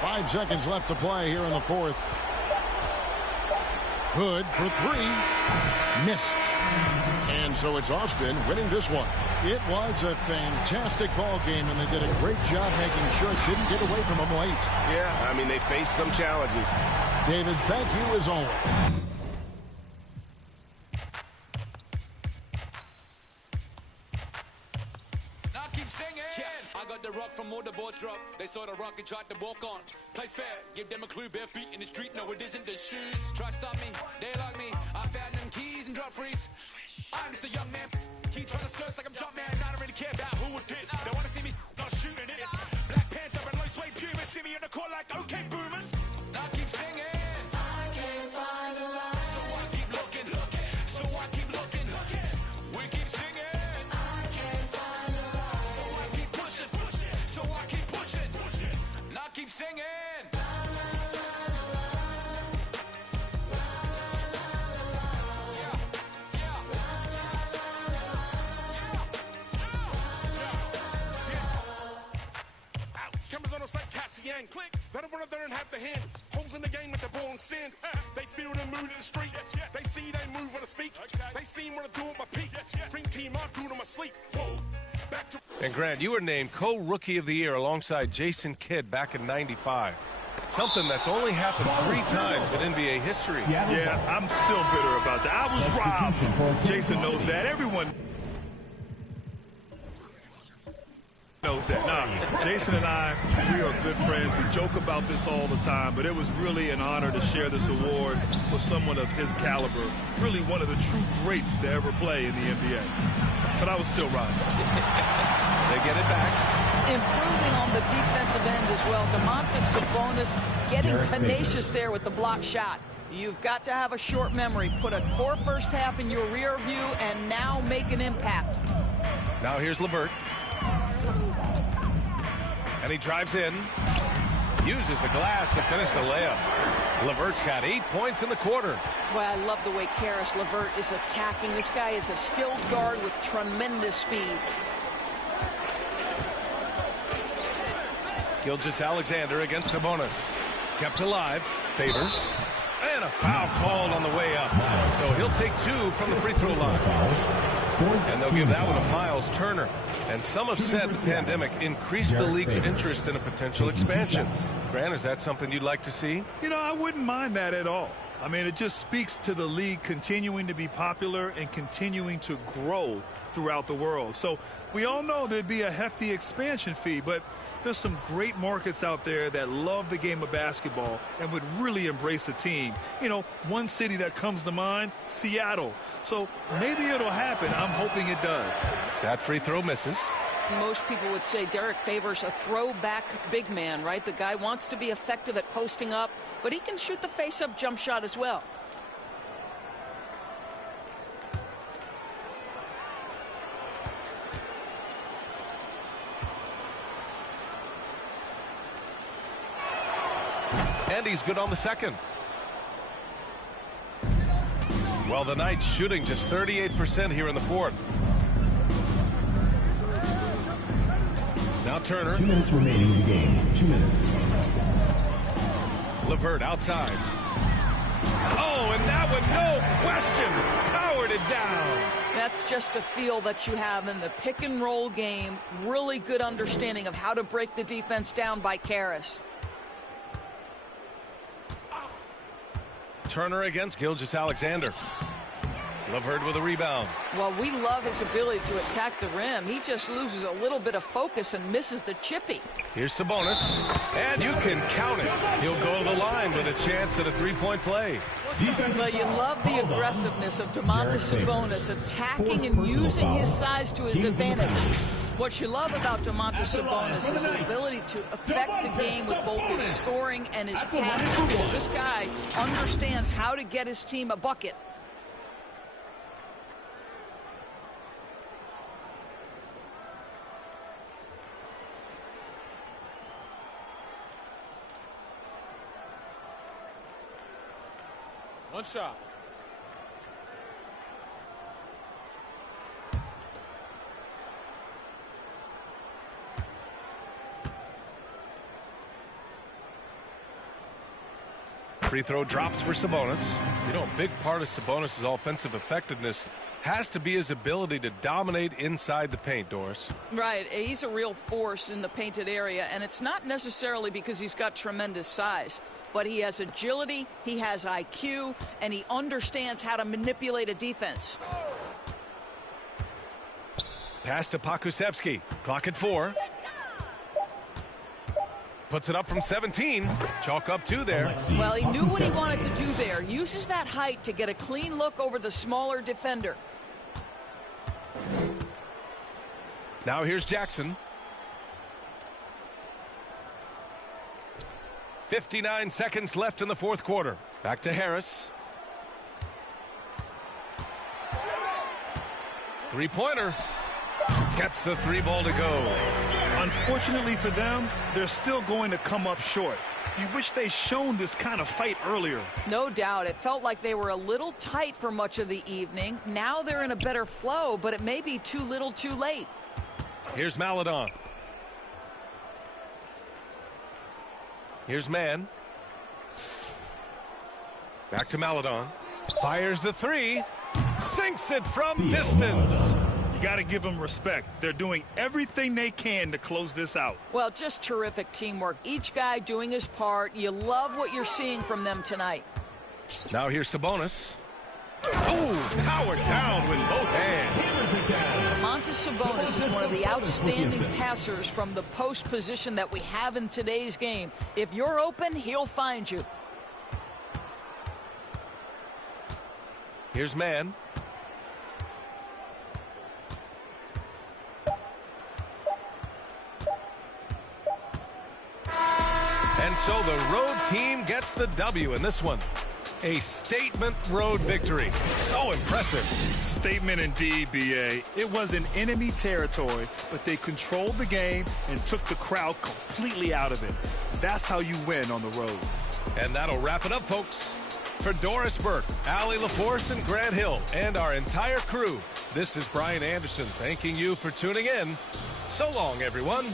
Five seconds left to play here in the fourth. Hood for 3. Missed. And so it's Austin winning this one. It was a fantastic ball game, and they did a great job making sure it didn't get away from them late. Yeah, I mean, they faced some challenges. David, thank you as always. I got the rock from all the boards drop. They saw the rock and tried to walk on. Play fair, give them a clue. Bare feet in the street, no it isn't the shoes. Try stop me, they like me. I found them keys and drop freeze. I'm just a young man. Keep trying to skirts like I'm jump man. I don't really care about who it is. They want to see me not shooting it. Black Panther and low suede pumas. See me in the court like okay boomers. Now I keep singing. I can't find a line. So I keep looking. So I keep looking. We keep singing. Keep singing. Cameras on us like Cassian. Click. They don't want to learn half the hand. Holes in the game with the ball and sand. They feel the mood in the street. They see they move when I speak. They see what I do at my peak. Dream team, I do to my sleep. Whoa. And Grant, you were named co-rookie of the year alongside Jason Kidd back in '95. Something that's only happened 3 times in NBA history. Yeah, I'm still bitter about that. I was robbed. Jason knows that. Everyone knows that. Nah, Jason and I, we are good friends. We joke about this all the time, but it was really an honor to share this award with someone of his caliber. Really one of the true greats to ever play in the NBA. But I was still robbed. They get it back. Improving on the defensive end as well. Domantas Sabonis getting tenacious there with the block shot. You've got to have a short memory. Put a poor first half in your rear view and now make an impact. Now here's LeVert. And he drives in. Uses the glass to finish the layup. LeVert's got 8 points in the quarter. Well, I love the way Karis LeVert is attacking. This guy is a skilled guard with tremendous speed. Gilgeous-Alexander against Sabonis. Kept alive. Favors. And a foul called on the way up. So he'll take 2 from the free throw line. And they'll give that one to Miles Turner. And some have said the pandemic increased the league's interest in a potential expansion. Grant, is that something you'd like to see? You know, I wouldn't mind that at all. I mean, it just speaks to the league continuing to be popular and continuing to grow throughout the world. So we all know there'd be a hefty expansion fee, but there's some great markets out there that love the game of basketball and would really embrace a team. You know, one city that comes to mind, Seattle. So maybe it'll happen. I'm hoping it does. That free throw misses. Most people would say Derek Favors a throwback big man, right? The guy wants to be effective at posting up, but he can shoot the face-up jump shot as well. And he's good on the second. Well, the Knights shooting just 38% here in the fourth. Now Turner. 2 minutes remaining in the game. 2 minutes. LeVert outside. Oh, and that one, no question, powered it down. That's just a feel that you have in the pick and roll game. Really good understanding of how to break the defense down by Karis. Turner against Gilgeous-Alexander. LeVert with a rebound. Well, we love his ability to attack the rim. He just loses a little bit of focus and misses the chippy. Here's Sabonis, and you can count it. He'll go to the line with a chance at a three-point play. Well, you love the aggressiveness of Domantas Sabonis attacking and using his size to his advantage. What you love about Domantas Sabonis is his ability to affect the game with both his scoring and his passing skills. This guy understands how to get his team a bucket. One shot. Free throw drops for Sabonis. You know, a big part of Sabonis' offensive effectiveness has to be his ability to dominate inside the paint, Doris. Right. He's a real force in the painted area, and it's not necessarily because he's got tremendous size, but he has agility, he has IQ, and he understands how to manipulate a defense. Pass to Pokusevski. Clock at 4. Puts it up from 17. Chalk up 2 there. Well, he knew what he wanted to do there. Uses that height to get a clean look over the smaller defender. Now here's Jackson. 59 seconds left in the fourth quarter. Back to Harris. Three-pointer. Gets the 3-ball to go. Unfortunately for them, they're still going to come up short. You wish they'd shown this kind of fight earlier. No doubt. It felt like they were a little tight for much of the evening. Now they're in a better flow, but it may be too little too late. Here's Maledon. Here's Mann. Back to Maledon. Fires the 3. Sinks it from distance. You got to give them respect. They're doing everything they can to close this out. Well, just terrific teamwork. Each guy doing his part. You love what you're seeing from them tonight. Now here's Sabonis. Oh, powered down with both hands. Domantas Sabonis is one of the outstanding passers from the post position that we have in today's game. If you're open, he'll find you. Here's Mann. And so the road team gets the W in this one. A statement road victory. So impressive. Statement indeed, B.A. It was in enemy territory, but they controlled the game and took the crowd completely out of it. That's how you win on the road. And that'll wrap it up, folks. For Doris Burke, Allie LaForce, and Grant Hill, and our entire crew, this is Brian Anderson thanking you for tuning in. So long, everyone.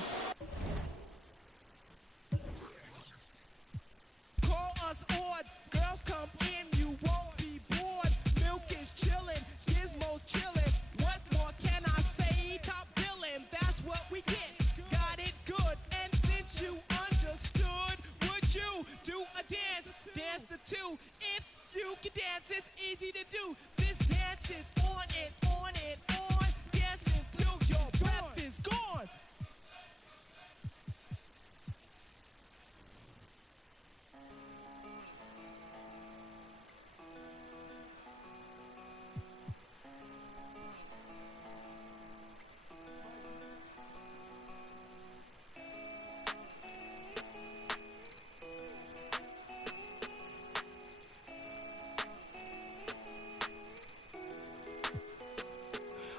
Call us on, girls come in, you won't be bored. Milk is chillin', Gizmo's chillin'. What more can I say? Top billing, that's what we get. Got it good, and since you understood, would you do a dance? Dance the 2. If you can dance, it's easy to do. This dance is on and on and on. Dance until your breath is gone.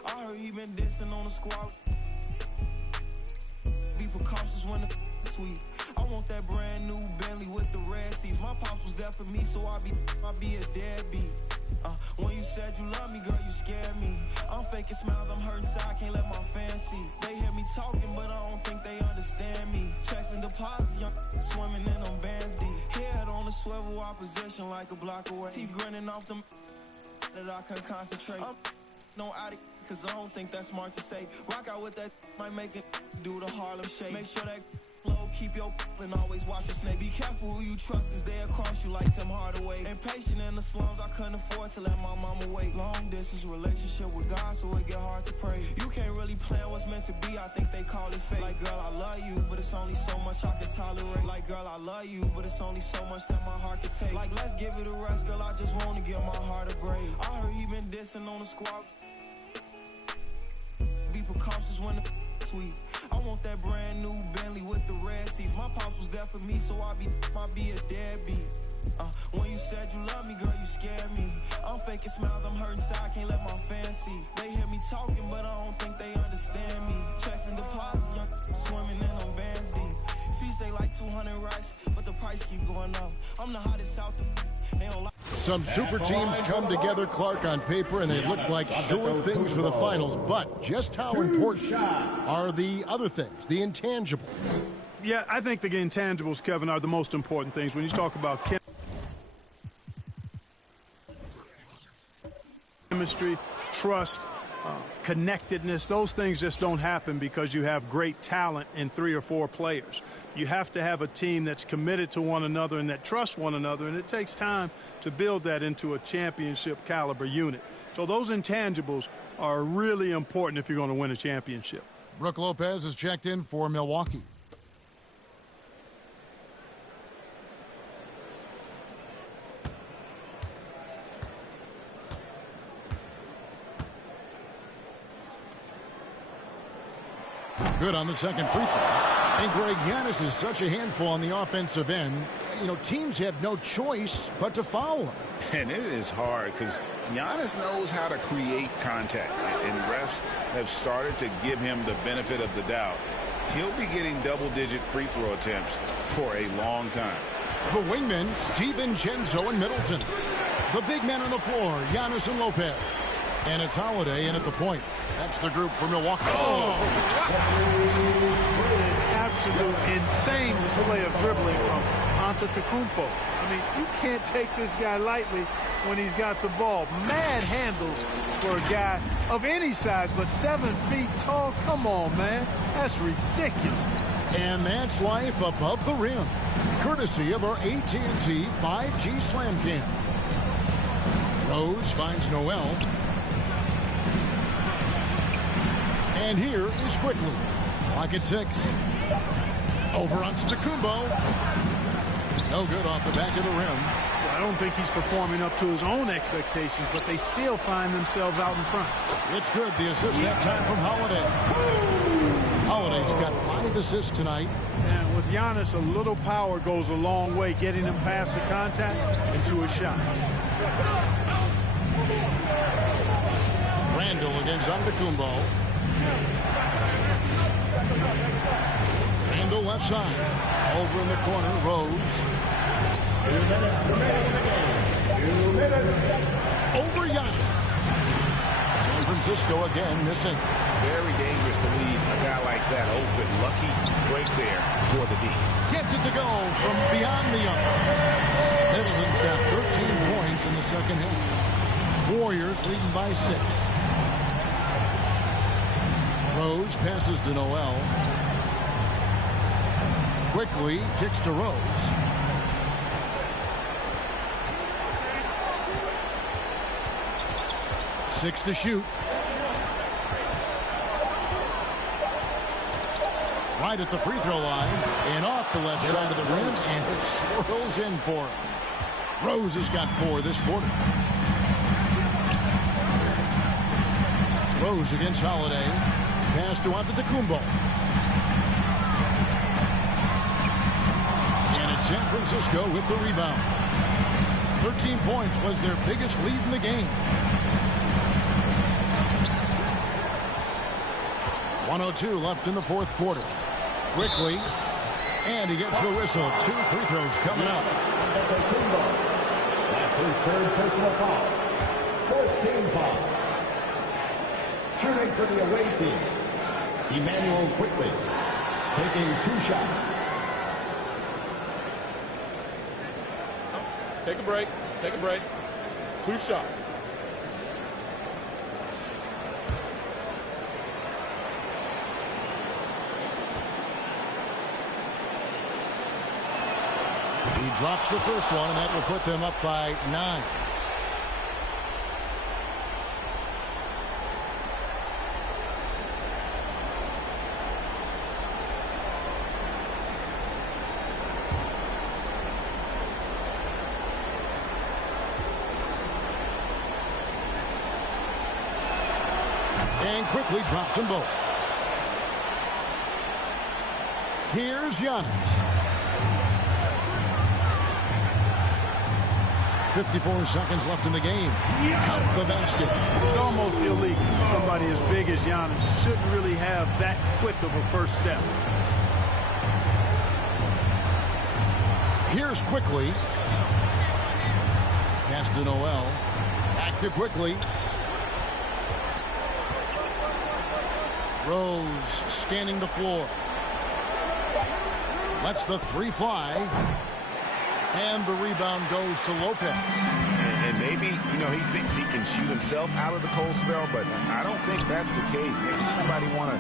I heard he been dissing on the squad. Be precautious when the sweet. I want that brand new Bentley with the red seats. My pops was there for me, so I be a deadbeat. When you said you love me, girl, you scared me. I'm faking smiles, I'm hurting inside, I can't let my fans see. They hear me talking, but I don't think they understand me. Checks and deposits, young swimming in them bands deep. Head on the swivel, opposition like a block away. Teeth grinning off them that I can concentrate. I'm no addict, cause I don't think that's smart to say. Rock out with that, might make it do the Harlem Shake. Make sure that low, keep your and always watch your snake. Be careful who you trust, cause they'll cross you like Tim Hardaway. Impatient in the slums, I couldn't afford to let my mama wait. Long distance relationship with God, so it get hard to pray. You can't really plan what's meant to be, I think they call it fate. Like, girl, I love you, but it's only so much I can tolerate. Like, girl, I love you, but it's only so much that my heart can take. Like, let's give it a rest, girl, I just wanna give my heart a break. I heard he been dissing on the squad. Be precautious when the sweet. I want that brand new Bentley with the red seats. My pops was there for me, so I be a deadbeat. When you said you love me, girl, you scared me. I'm faking smiles, I'm hurting inside, can't let my fans see. They hear me talking, but I don't think they understand me. Checks and deposits, young swimming in them bands deep. Fees stay like 200 racks, but the price keep going up. I'm the hottest out the. They don't like. Some super teams come together, Clark, on paper, and they look like sure things for the finals. But just how important are the other things, the intangibles? Yeah, I think the intangibles, Kevin, are the most important things. When you talk about chemistry chemistry, trust, connectedness. Those things just don't happen because you have great talent in 3 or 4 players. You have to have a team that's committed to one another and that trusts one another, and it takes time to build that into a championship caliber unit. So those intangibles are really important if you're going to win a championship. Brook Lopez is checked in for Milwaukee. Good on the second free throw. And Greg, Giannis is such a handful on the offensive end. You know, teams have no choice but to foul him. And it is hard because Giannis knows how to create contact. And refs have started to give him the benefit of the doubt. He'll be getting double-digit free throw attempts for a long time. The wingmen, DiVincenzo and Middleton. The big men on the floor, Giannis and Lopez. And it's Holiday in at the point. That's the group for Milwaukee. Oh! Absolute insane display of dribbling from Antetokounmpo. I mean, you can't take this guy lightly when he's got the ball. Mad handles for a guy of any size, but 7 feet tall. Come on, man. That's ridiculous. And that's life above the rim, courtesy of our AT&T 5G Slam Cam. Rose finds Noel. And here is Quickly. Lock at 6. Over onto Tacumbo. No good off the back of the rim. Well, I don't think he's performing up to his own expectations, but they still find themselves out in front. It's good. The assist that time from Holiday. Holiday's got 5 assists tonight. And with Giannis, a little power goes a long way, getting him past the contact and to a shot. Randall against Antetokounmpo. Randall left side. Over in the corner, Rose. 2 minutes remaining in the game. 2 minutes. Over Giannis. San Francisco again missing. Very dangerous to leave a guy like that open. Lucky break there for the D. Gets it to go from beyond the arc. Middleton's got 13 points in the second half. Warriors leading by 6. Rose passes to Noel. Quickly kicks to Rose. Six to shoot. Right at the free throw line and off the left side of the rim, and it swirls in for him. Rose has got 4 this quarter. Rose against Holiday. Pass to Antetokounmpo. And it's San Francisco with the rebound. 13 points was their biggest lead in the game. 1:02 left in the fourth quarter. Quickly, and he gets the whistle. 2 free throws coming up. That's his 3rd personal foul. 4th team foul. Shooting for the away team, Emmanuel Quickly, taking 2 shots. Take a break. Take a break. 2 shots. He drops the first one, and that will put them up by 9. And quickly drops them both. Here's Giannis. 54 seconds left in the game. Count the basket. It's almost illegal. Somebody as big as Giannis shouldn't really have that quick of a first step. Here's Quickly. Pass to Noel. Back to Quickly. Rose scanning the floor. Lets the 3 fly. And the rebound goes to Lopez. And maybe You know, he thinks he can shoot himself out of the cold spell, but I don't think that's the case. Maybe somebody want to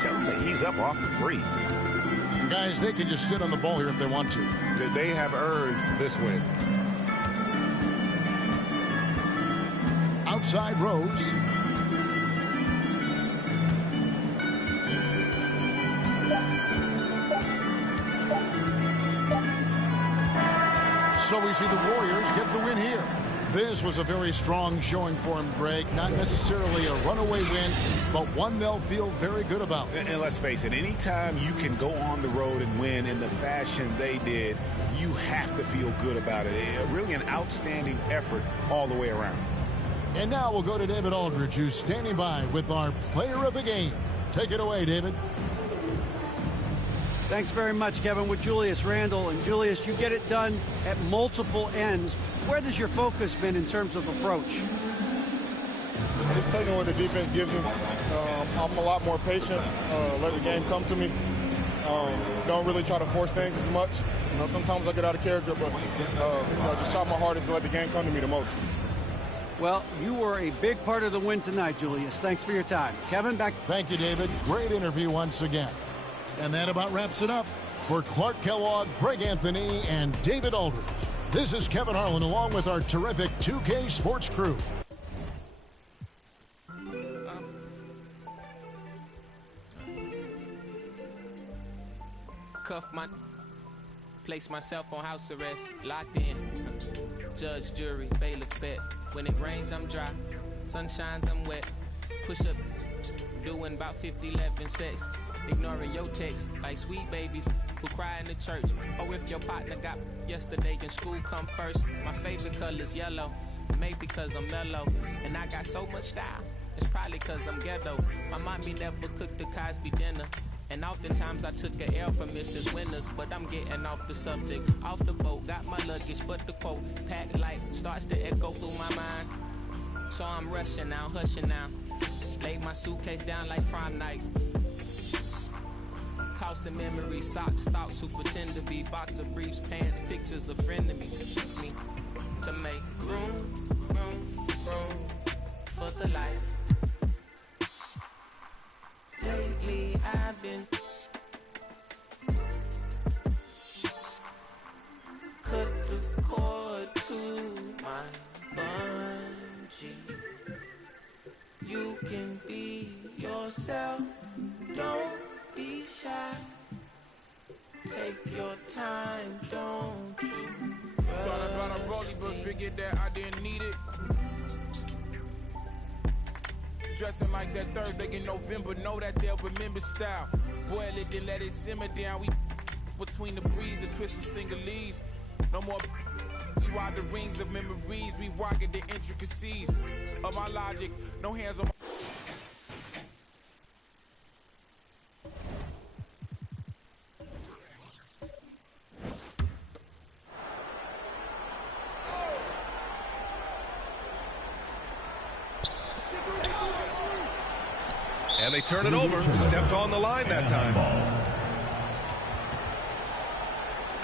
tell him to ease up off the threes. Guys, they can just sit on the ball here if they want to. They have earned this win. Outside Rose. So we see the Warriors get the win here. This was a very strong showing for him, Greg. Not necessarily a runaway win, but one they'll feel very good about. And let's face it, anytime you can go on the road and win in the fashion they did, you have to feel good about it. Really an outstanding effort all the way around. And now we'll go to David Aldridge, who's standing by with our player of the game. Take it away, David. Thanks very much, Kevin, with Julius Randle. And Julius, you get it done at multiple ends. Where has your focus been in terms of approach? Just taking what the defense gives me. I'm a lot more patient. Let the game come to me. Don't really try to force things as much. You know, sometimes I get out of character, but just try my hardest to let the game come to me the most. Well, you were a big part of the win tonight, Julius. Thanks for your time. Kevin, back. Thank you, David. Great interview once again. And that about wraps it up. For Clark Kellogg, Greg Anthony, and David Aldridge, this is Kevin Harlan along with our terrific 2K Sports crew. Cuff my, place myself on house arrest, locked in. Judge, jury, bailiff, bet. When it rains, I'm dry. Sun shines, I'm wet. Push up, doing about 50-11 sets. Ignoring your text like sweet babies who cry in the church. Or if your partner got yesterday in school, come first. My favorite color's yellow, maybe because I'm mellow. And I got so much style, it's probably because I'm ghetto. My mommy never cooked the Cosby dinner. And oftentimes I took an L from Mrs. Winters, but I'm getting off the subject. Off the boat, got my luggage, but the quote, packed light, starts to echo through my mind. So I'm rushing now, hushing now. Laid my suitcase down like prom night. Tossing memories, socks, thoughts who pretend to be boxer briefs, pants, pictures of frenemies. Me to make room for the light. Lately I've been cut the cord to my bungee. You can be yourself, don't be shy. Take your time, don't you? Thought about a rollie, but figured that I didn't need it. Dressing like that Thursday in November, know that they'll remember style. Boil it, then let it simmer down. We between the breeze, the twist of singlese. No more. We ride the rings of memories. We rocket the intricacies of my logic. No hands on my. And they turn it over. Stepped on the line that time.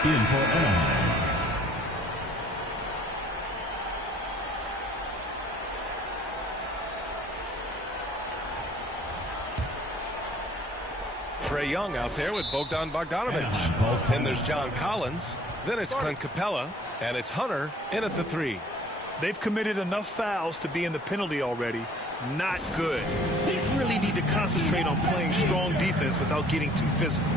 In for Anaheim. Trae Young out there with Bogdan Bogdanovic. Then there's John Collins. Then it's Clint Capella. And it's Hunter in at the three. They've committed enough fouls to be in the penalty already. Not good. They really need to concentrate on playing strong defense without getting too physical.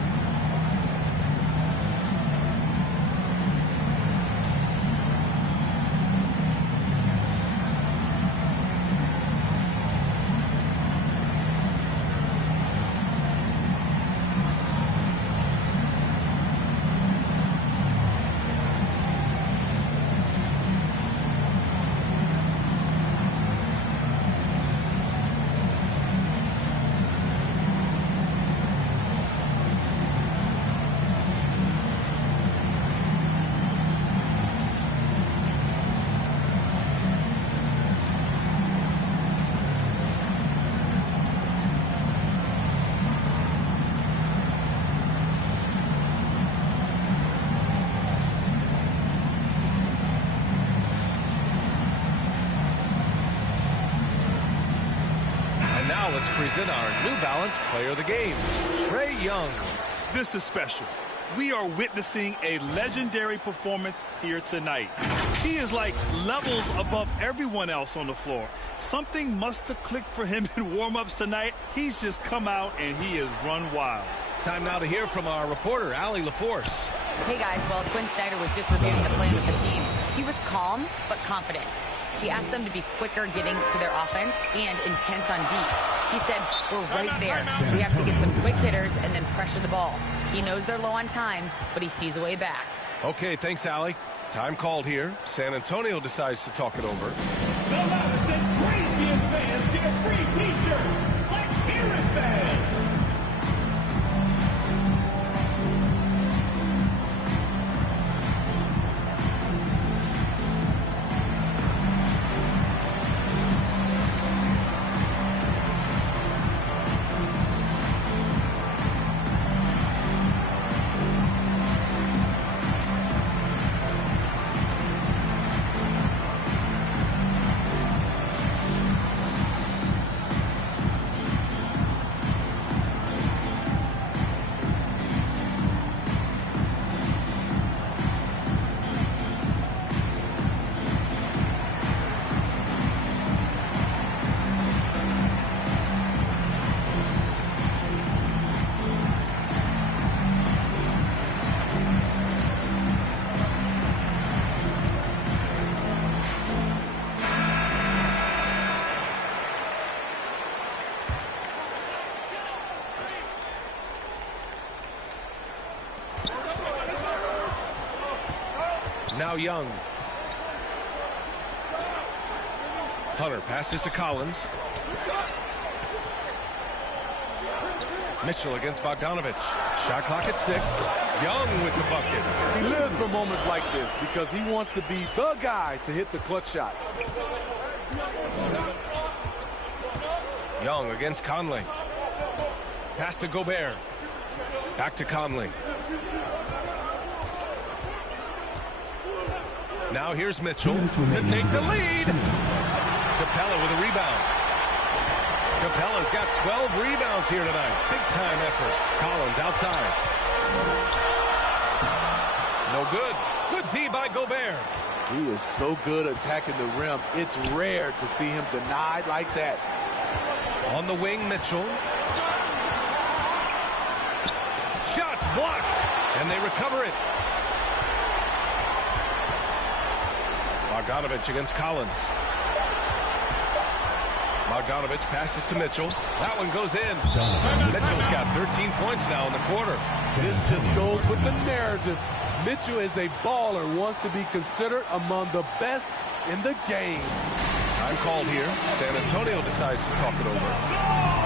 Now let's present our New Balance Player of the Game, Trae Young. This is special. We are witnessing a legendary performance here tonight. He is like levels above everyone else on the floor. Something must have clicked for him in warm-ups tonight. He's just come out and he has run wild. Time now to hear from our reporter, Allie LaForce. Hey guys, well, Quinn Snyder was just reviewing the plan with the team. He was calm but confident. He asked them to be quicker getting to their offense and intense on deep. He said, we're right there. We have to get some quick hitters and then pressure the ball. He knows they're low on time, but he sees a way back. Okay, thanks, Allie. Time called here. San Antonio decides to talk it over. The loudest and craziest fans get a free T-shirt. Let's hear it, fans. Now Young. Hunter passes to Collins. Mitchell against Bogdanovich. Shot clock at 6. Young with the bucket. He lives for moments like this because he wants to be the guy to hit the clutch shot. Young against Conley. Pass to Gobert. Back to Conley. Now here's Mitchell to take the lead. Capella with a rebound. Capella's got 12 rebounds here tonight. Big time effort. Collins outside. No good. Good D by Gobert. He is so good attacking the rim. It's rare to see him denied like that. On the wing, Mitchell. Shot blocked. And they recover it. Bogdanovich against Collins. Bogdanovich passes to Mitchell. That one goes in. Mitchell's got 13 points now in the quarter. This just goes with the narrative. Mitchell is a baller, wants to be considered among the best in the game. Time called here. San Antonio decides to talk it over.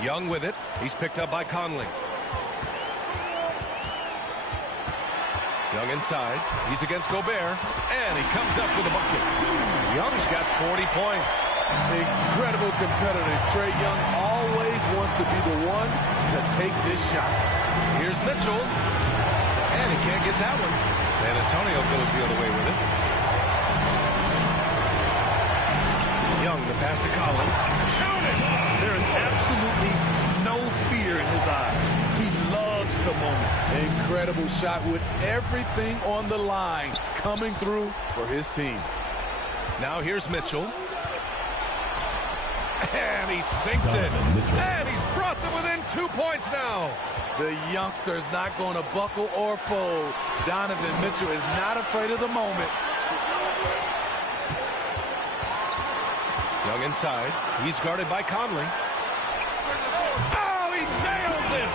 Young with it. He's picked up by Conley. Young inside. He's against Gobert. And he comes up with a bucket. Young's got 40 points. Incredible competitor. Trae Young always wants to be the one to take this shot. Here's Mitchell. And he can't get that one. San Antonio goes the other way with it. Young, the pass to Collins. Count it! There is absolutely no fear in his eyes. He loves the moment. Incredible shot with everything on the line coming through for his team. Now here's Mitchell. And he sinks it. And he's brought them within 2 points now. The youngster's not going to buckle or fold. Donovan Mitchell is not afraid of the moment. Young inside. He's guarded by Conley. Oh, he nails it!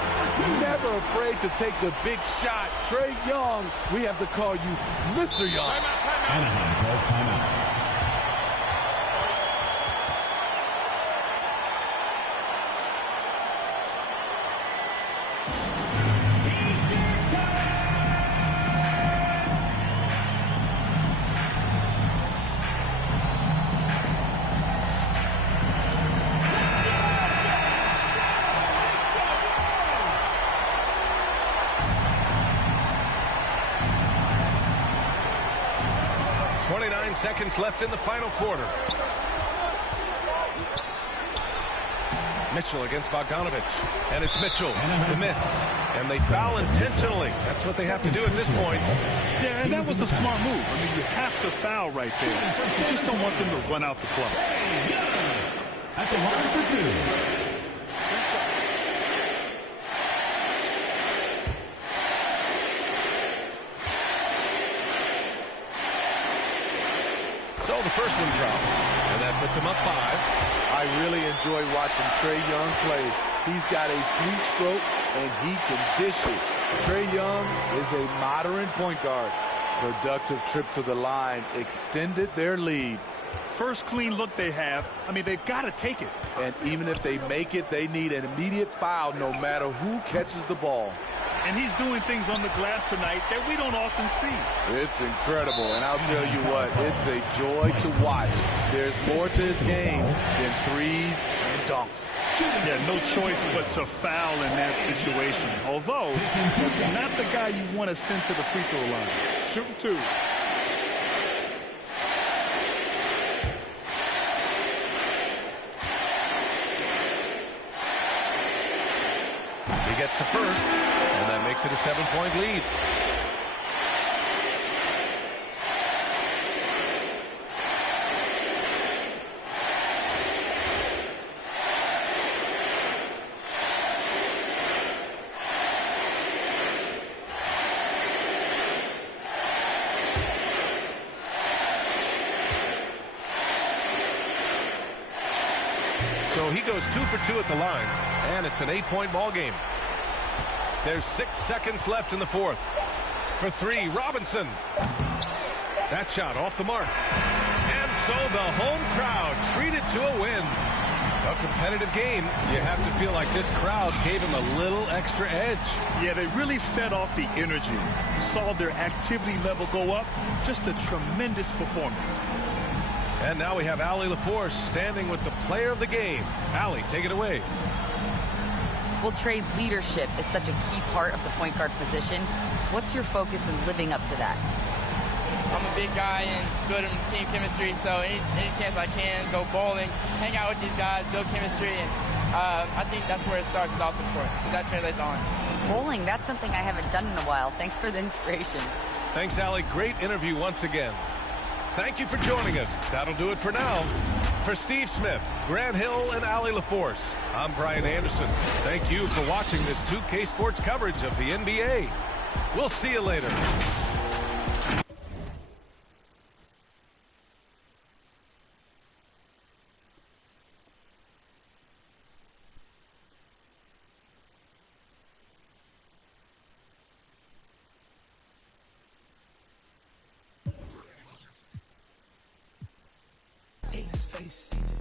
Never afraid to take the big shot. Trae Young, we have to call you Mr. Young. Anaheim calls timeout. Seconds left in the final quarter. Mitchell against Bogdanovich. And it's Mitchell. The miss. And they foul intentionally. That's what they have to do at this point. Yeah, and that was a smart move. I mean, you have to foul right there. You just don't want them to run out the clock. At the line for two. So the first one drops, and that puts him up 5. I really enjoy watching Trae Young play. He's got a sweet stroke, and he can dish it. Trae Young is a modern point guard. Productive trip to the line extended their lead. First clean look they have. I mean, they've got to take it. And even if they make it, they need an immediate foul no matter who catches the ball. And he's doing things on the glass tonight that we don't often see. It's incredible, and I'll tell you what, it's a joy to watch. There's more to this game than threes and dunks. Yeah, no choice but to foul in that situation. Although, it's not the guy you want to send to the free throw line. Shooting 2. He gets the first, and that makes it a 7-point lead. So he goes 2 for 2 at the line, and it's an 8-point ball game. There's 6 seconds left in the fourth. For 3, Robinson. That shot off the mark. And so the home crowd treated to a win. A competitive game. You have to feel like this crowd gave him a little extra edge. Yeah, they really fed off the energy. You saw their activity level go up. Just a tremendous performance. And now we have Allie LaForce standing with the player of the game. Allie, take it away. Well, Trae, leadership is such a key part of the point guard position. What's your focus in living up to that? I'm a big guy and good in team chemistry, so any chance I can, go bowling, hang out with these guys, build chemistry, and I think that's where it starts is off the court. That translates on. Bowling, that's something I haven't done in a while. Thanks for the inspiration. Thanks, Allie. Great interview once again. Thank you for joining us. That'll do it for now. For Steve Smith, Grant Hill, and Allie LaForce, I'm Brian Anderson. Thank you for watching this 2K Sports coverage of the NBA. We'll see you later.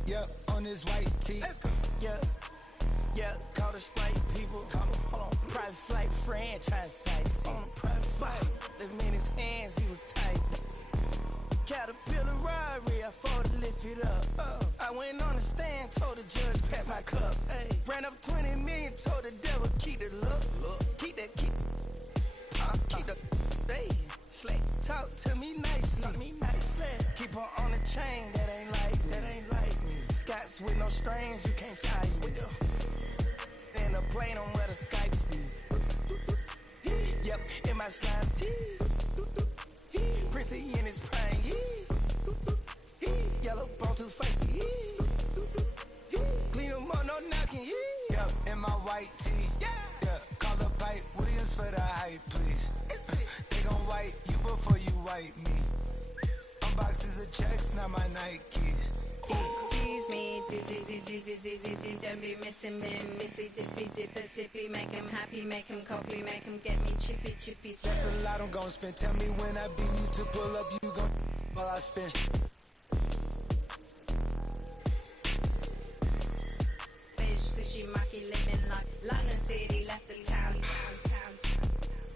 Yeah, on this white tee. Let's go. Yeah, call the Sprite people. Hold on. Private flight franchise sites. On a private flight. Them in his hands, he was tight. Caterpillar robbery, I fought to lift it up. I went on the stand, told the judge, pass my cup. Ay. Ran up 20 million, told the devil, keep the look. Keep the. Hey, slick. Talk to me nicely. Keep her on the chain, that ain't like me. Scots with no strings, you can't tie me. In the plane on where the Skypes be. Yep, in my slime tee. Prissy in his prime. white, please. They gon' wipe you before you wipe me. Boxes of checks, not my Nikes. Excuse me, don't be missing me. Mississippi, Mississippi, make him happy, make him copy, make him get me chippy. That's a lot I'm gon' spend. Tell me when I beat you to pull up, you gon' while I spend. Fish, sushi, maki, living like London City, left the town.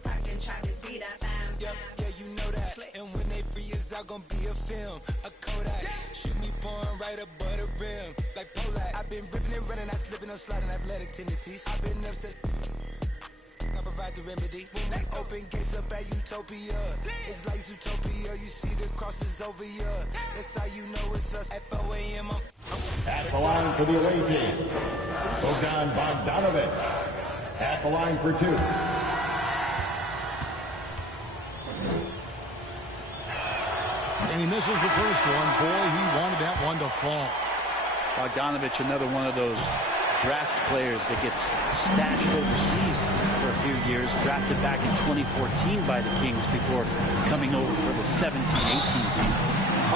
Fucking Travis beat that fam. Yeah, you know that. And when they free us out, gon' be a film, a Kodak. Shoot me pouring right above the rim, like Polak. I've been ripping and running, I slipping on sliding athletic tendencies. I've been upset. I provide the remedy. When we open gates up at Utopia, it's like Zootopia. You see the crosses over here. That's how you know it's us. At 4 a.m. At the line for the away team, Bogdan Bogdanovic. At the line for 2. And he misses the first one. Boy, he wanted that one to fall. Bogdanovic, another one of those draft players that gets stashed overseas for a few years. Drafted back in 2014 by the Kings before coming over for the 17-18 season.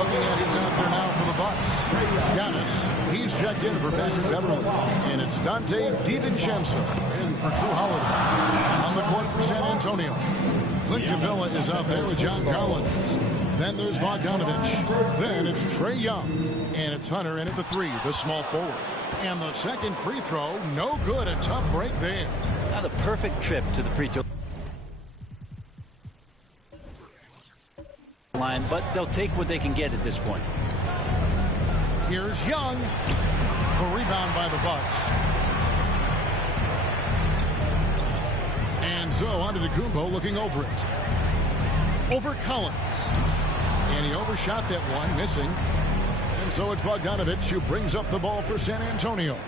Looking at who's out there now for the Bucks. Giannis. He's checked in for Patrick Beverly. And it's Dante DiVincenzo in for Drew Holiday. On the court for San Antonio. Clint Capella is out there with John Collins. Then there's Bogdanovic. Then it's Trae Young. And it's Hunter in at the 3, the small forward. And the second free throw, no good. A tough break there. Not a perfect trip to the free throw line, but they'll take what they can get at this point. Here's Young. A rebound by the Bucks. And so on to Antetokounmpo looking over it. Over Collins. And he overshot that one, missing. And so it's Bogdanovic who brings up the ball for San Antonio.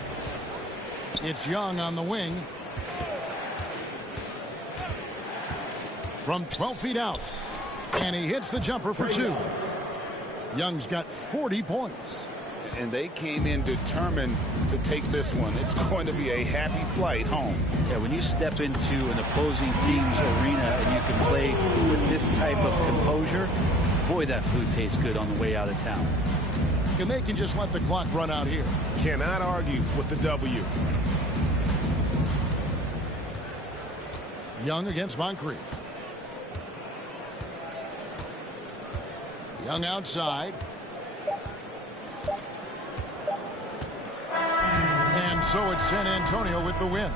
It's Young on the wing. From 12 feet out. And he hits the jumper for 2. Young's got 40 points. And they came in determined to take this one. It's going to be a happy flight home. Yeah, when you step into an opposing team's arena and you can play with this type of composure, boy, that food tastes good on the way out of town. And they can just let the clock run out here. Cannot argue with the W. Young against Moncrief. Young outside. And so it's San Antonio with the win.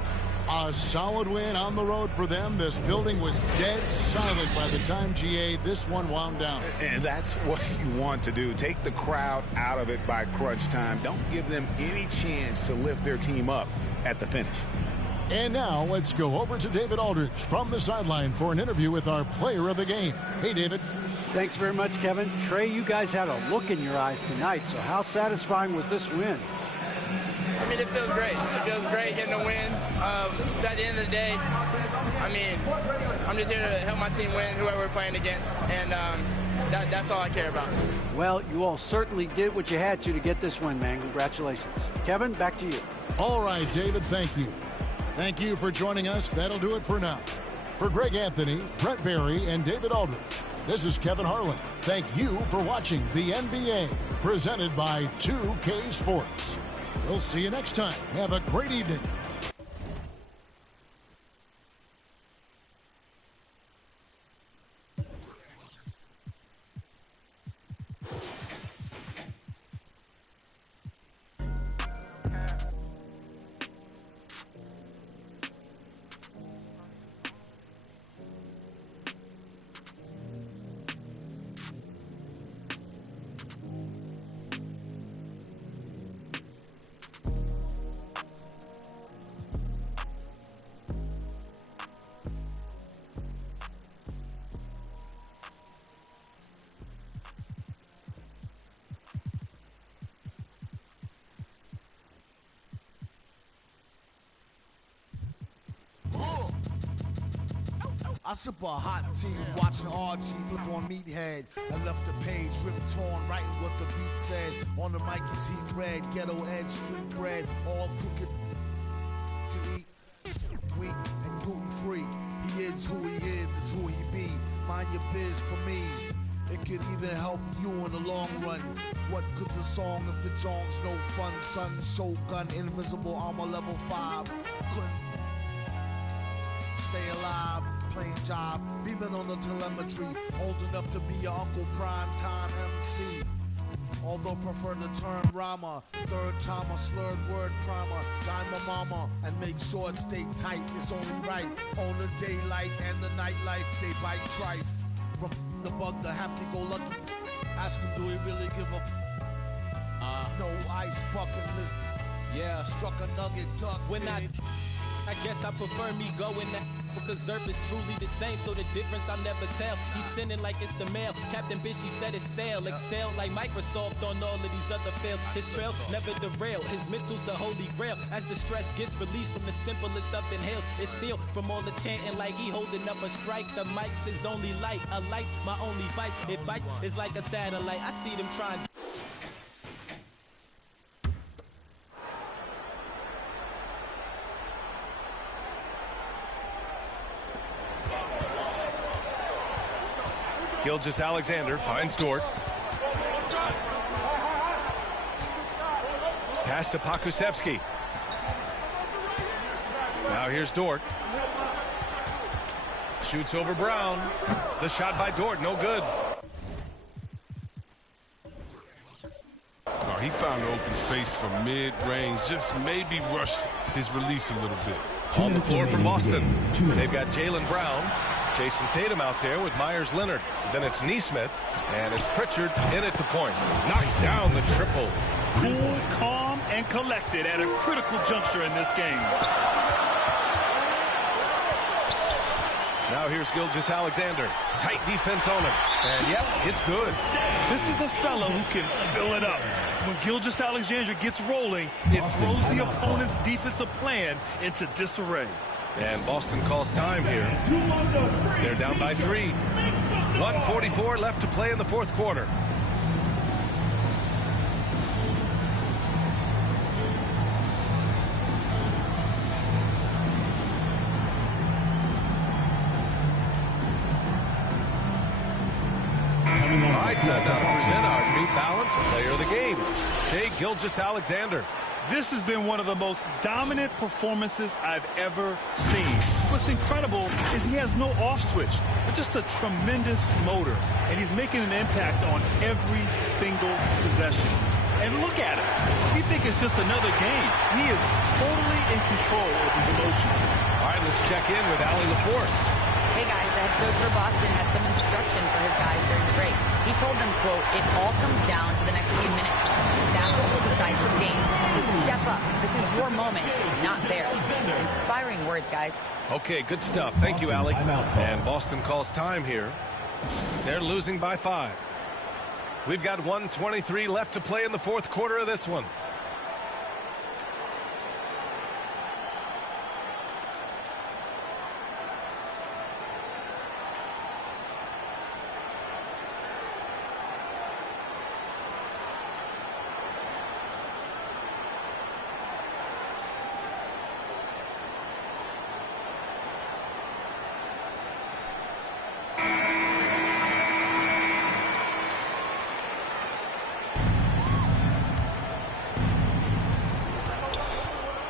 A solid win on the road for them. This building was dead silent by the time, GA, this one wound down. And that's what you want to do. Take the crowd out of it by crunch time. Don't give them any chance to lift their team up at the finish. And now let's go over to David Aldridge from the sideline for an interview with our player of the game. Hey, David. Thanks very much, Kevin. Trae, you guys had a look in your eyes tonight, so how satisfying was this win? I mean, it feels great. It feels great getting a win. At the end of the day, I mean, I'm just here to help my team win, whoever we're playing against, and that's all I care about. Well, you all certainly did what you had to get this win, man. Congratulations. Kevin, back to you. All right, David, thank you. Thank you for joining us. That'll do it for now. For Greg Anthony, Brett Barry, and David Aldridge, this is Kevin Harlan. Thank you for watching the NBA, presented by 2K Sports. We'll see you next time. Have a great evening. I sip a hot tea, watching RG flip on Meathead. I left the page, ripped torn, writing what the beat said. On the mic is heat red, ghetto edge, street bread, all crooked. Eat wheat and gluten free. He is who he is, it's who he be. Mind your biz for me. It could even help you in the long run. What good's a song if the jong's no fun, son? Shogun, invisible armor level 5. Couldn't stay alive, playing job, beaming on the telemetry. Old enough to be your Uncle Prime Time MC. Although prefer the term Rama, third timer, slurred word primer. Guide my mama and make sure it stay tight. It's only right on the daylight and the nightlife. They bite strife from the bug, the happy-go-lucky. Ask him, do he really give a no ice bucket list? Yeah, struck a nugget duck. When I guess I prefer me going that because Zerp is truly the same, so the difference I'll never tell. He's sending like it's the mail. Captain Bishy said it's sail. Excel like Microsoft on all of these other fails. His trail never derail. His mental's the holy grail. As the stress gets released from the simplest stuff inhales, it's sealed from all the chanting like he holding up a strike. The mic's his only light. A light's my only vice. Advice is like a satellite. I see them trying. Gilgeous-Alexander finds Dort. Pass to Pokusevski. Now here's Dort. Shoots over Brown. The shot by Dort, no good. Oh, he found the open space from mid-range. Just maybe rush his release a little bit. On the floor for Boston. They've got Jaylen Brown. Jason Tatum out there with Myers Leonard. Then it's Neesmith, and it's Pritchard in at the point. Knocks down the triple. Cool, calm, and collected at a critical juncture in this game. Now here's Gilgeous-Alexander. Tight defense on him. And yep, it's good. This is a fellow who can fill it up. When Gilgeous-Alexander gets rolling, it throws the opponent's defensive plan into disarray. And Boston calls time here. They're down by 3. 1:44 left to play in the fourth quarter. All right, time now to present our new balanced player of the game, Shai Gilgeous-Alexander. This has been one of the most dominant performances I've ever seen. What's incredible is he has no off switch, but just a tremendous motor, and he's making an impact on every single possession. And look at him. We think it's just another game. He is totally in control of his emotions. All right, let's check in with Allie LaForce. Hey guys, the head coach for Boston had some instruction for his guys during the break. He told them, quote, it all comes down to the next few minutes. That's what will decide this game. So step up. This is your moment, not theirs. Inspiring words, guys. Okay, good stuff. Thank you, Allie. And Boston calls time here. They're losing by 5. We've got 1:23 left to play in the fourth quarter of this one.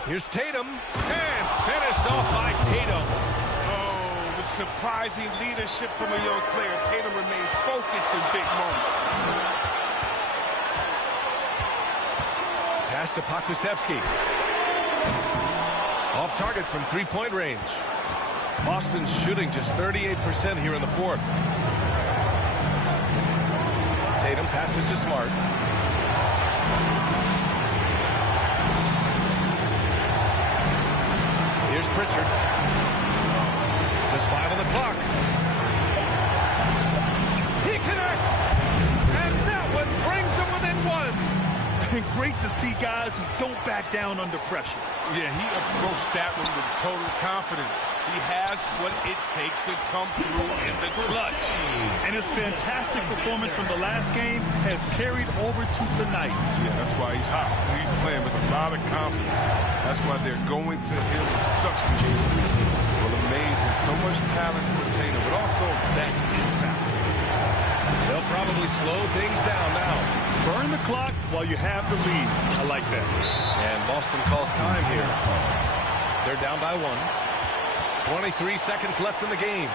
Here's Tatum, and finished off by Tatum. Oh, with surprising leadership from a young player, Tatum remains focused in big moments. Pass to Pokusevski. Off target from three-point range. Boston's shooting just 38% here in the fourth. Tatum passes to Smart. Here's Pritchard. Just 5 on the clock. He connects! And that one brings him within 1. And great to see guys who don't back down under pressure. Yeah, he approached that one with total confidence. He has what it takes to come through in the clutch. And his fantastic performance from the last game has carried over to tonight. Yeah, that's why he's hot. He's playing with a lot of confidence. That's why they're going to him with such consistency. Well, amazing and so much talent for Tatum, but also that it factor. They'll probably slow things down now. Burn the clock while you have the lead. I like that. And Boston calls time here. They're down by 1. 23 seconds left in the game.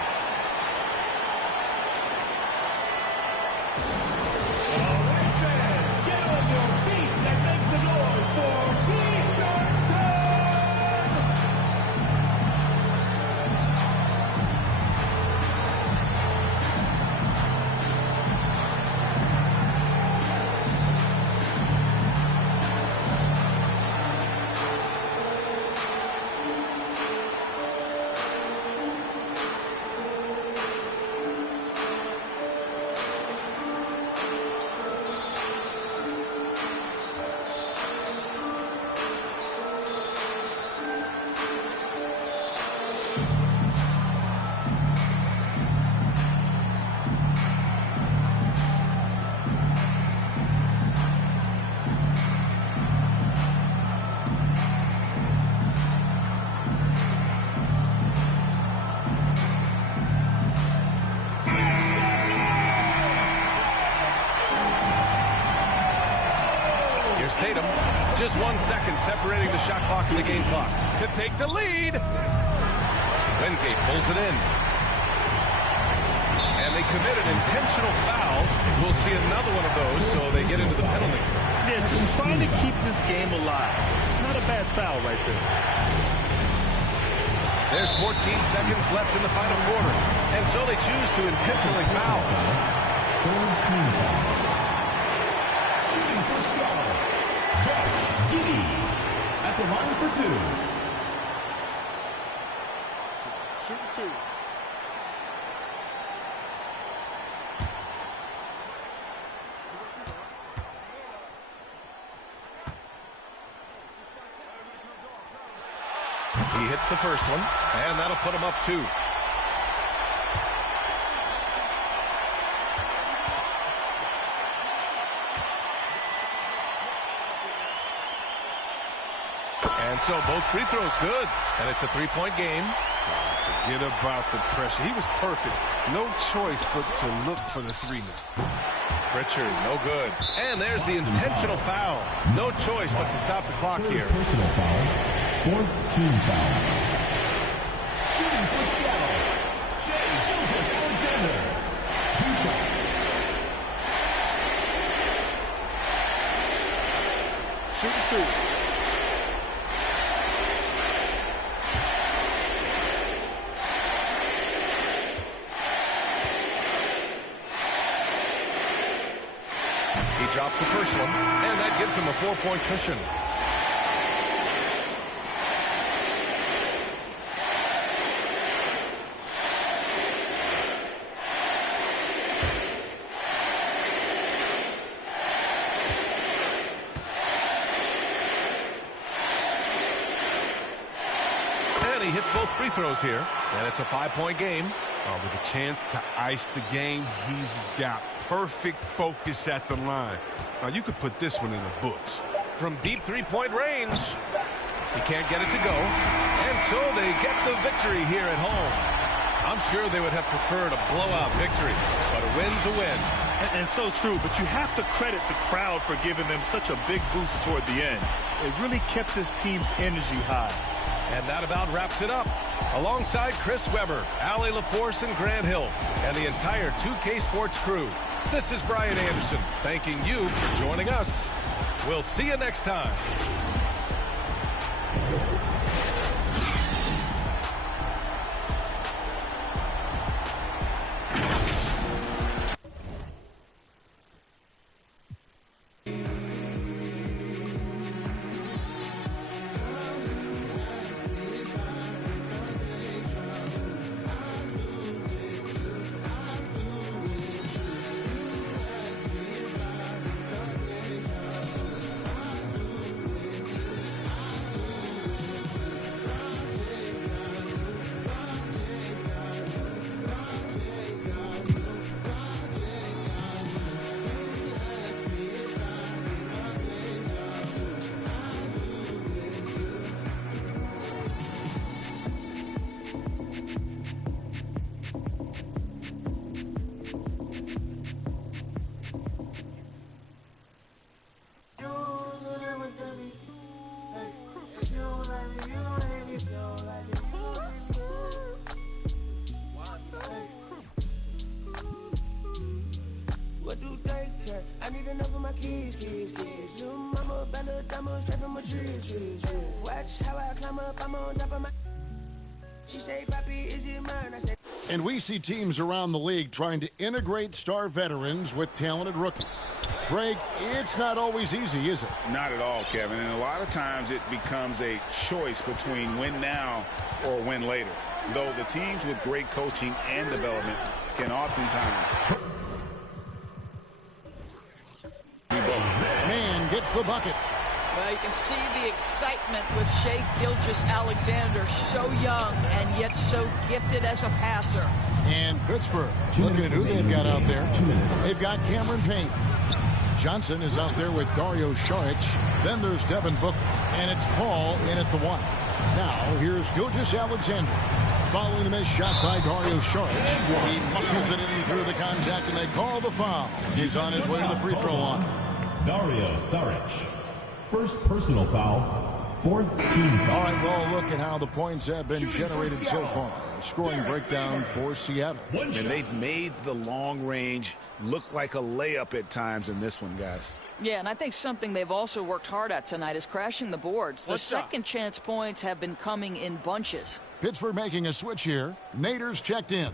Tatum, just 1 second separating the shot clock and the game clock to take the lead. Wingate pulls it in. And they commit an intentional foul. We'll see another one of those, so they get into the penalty. Yeah, just trying to keep this game alive. Not a bad foul right there. There's 14 seconds left in the final quarter. And so they choose to intentionally foul. Shooting for Scott. At the line for 2. Shooting 2. He hits the first one, and that'll put him up 2. And so both free throws good. And it's a 3-point game. Forget about the pressure. He was perfect. No choice but to look for the 3 now. Pritchard, no good. And there's the intentional foul. No choice but to stop the clock here. Personal foul. 4th team foul. Shooting for Seattle. Shai Gilgeous-Alexander. 2 shots. Shooting 2. He drops the first one, and that gives him a 4-point cushion. And he hits both free throws here, and it's a 5-point game. With a chance to ice the game, he's got perfect focus at the line. Now, you could put this one in the books. From deep 3-point range, he can't get it to go. And so they get the victory here at home. I'm sure they would have preferred a blowout victory, but a win's a win. And so true, but you have to credit the crowd for giving them such a big boost toward the end. It really kept this team's energy high. And that about wraps it up. Alongside Chris Webber, Allie LaForce, and Grant Hill, and the entire 2K Sports crew, this is Brian Anderson, thanking you for joining us. We'll see you next time. I need enough for my kids. Little mama, bad little diamond, straight from my tree. Watch how I climb up, I'm on top of my... She say, Papi, is it mine? I say... And we see teams around the league trying to integrate star veterans with talented rookies. Greg, it's not always easy, is it? Not at all, Kevin. And a lot of times it becomes a choice between win now or win later. Though the teams with great coaching and development can oftentimes... Man gets the bucket. Well, you can see the excitement with Shai Gilgeous-Alexander, so young and yet so gifted as a passer. And Pittsburgh, looking at who they've got out there. They've got Cameron Payne. Johnson is out there with Dario Saric. Then there's Devin Booker. And it's Paul in at the 1. Now, here's Gilgeous-Alexander. Following the missed shot by Dario Saric. He muscles it in through the contact, and they call the foul. He's on his way to the free throw line. Dario Saric. First personal foul, fourth team foul. All right, well, look at how the points have been generated so far. Scoring breakdown for Seattle. And they've made the long range look like a layup at times in this one, guys. Yeah, and I think something they've also worked hard at tonight is crashing the boards. The second chance points have been coming in bunches. Pittsburgh making a switch here. Nader's checked in.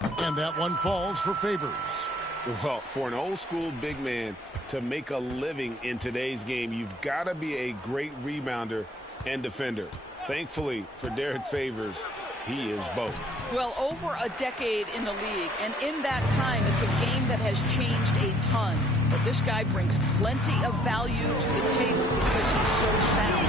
And that one falls for Favors. Well, for an old-school big man to make a living in today's game, you've got to be a great rebounder and defender. Thankfully for Derek Favors, he is both. Well, over a decade in the league, and in that time, it's a game that has changed a ton. But this guy brings plenty of value to the table because he's so sound.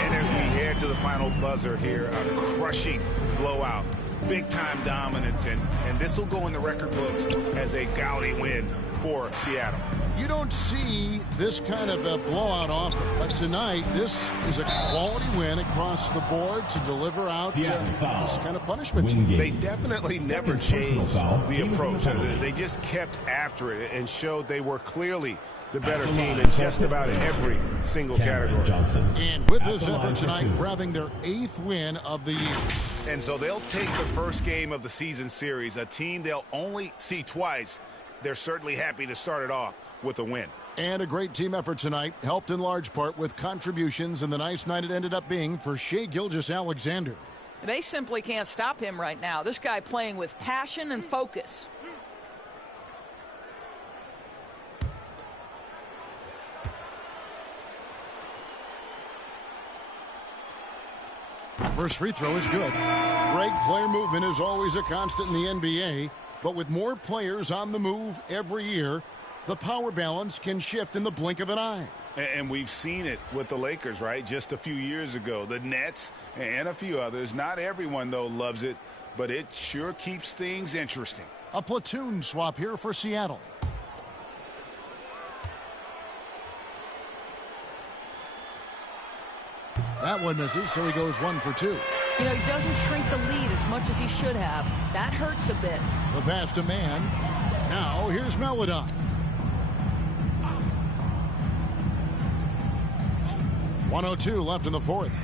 And as we head to the final buzzer here, a crushing blowout. Big-time dominance, and this will go in the record books as a gaudy win for Seattle. You don't see this kind of a blowout often, but tonight this is a quality win across the board to deliver out this kind of punishment. They definitely never changed the approach. They just kept after it and showed they were clearly the better team in just about every single category. And with this effort tonight, grabbing their 8th win of the year. And so they'll take the first game of the season series, a team they'll only see twice. They're certainly happy to start it off with a win. And a great team effort tonight, helped in large part with contributions, and the nice night it ended up being for Shai Gilgeous-Alexander. They simply can't stop him right now. This guy playing with passion and focus. First free throw is good. Great player movement is always a constant in the NBA, but with more players on the move every year, the power balance can shift in the blink of an eye. And we've seen it with the Lakers, right? Just a few years ago. The Nets and a few others. Not everyone, though, loves it, but it sure keeps things interesting. A platoon swap here for Seattle. That one misses, so he goes 1 for 2. You know, he doesn't shrink the lead as much as he should have. That hurts a bit. The pass to Man. Now here's Melodon. .102 left in the fourth.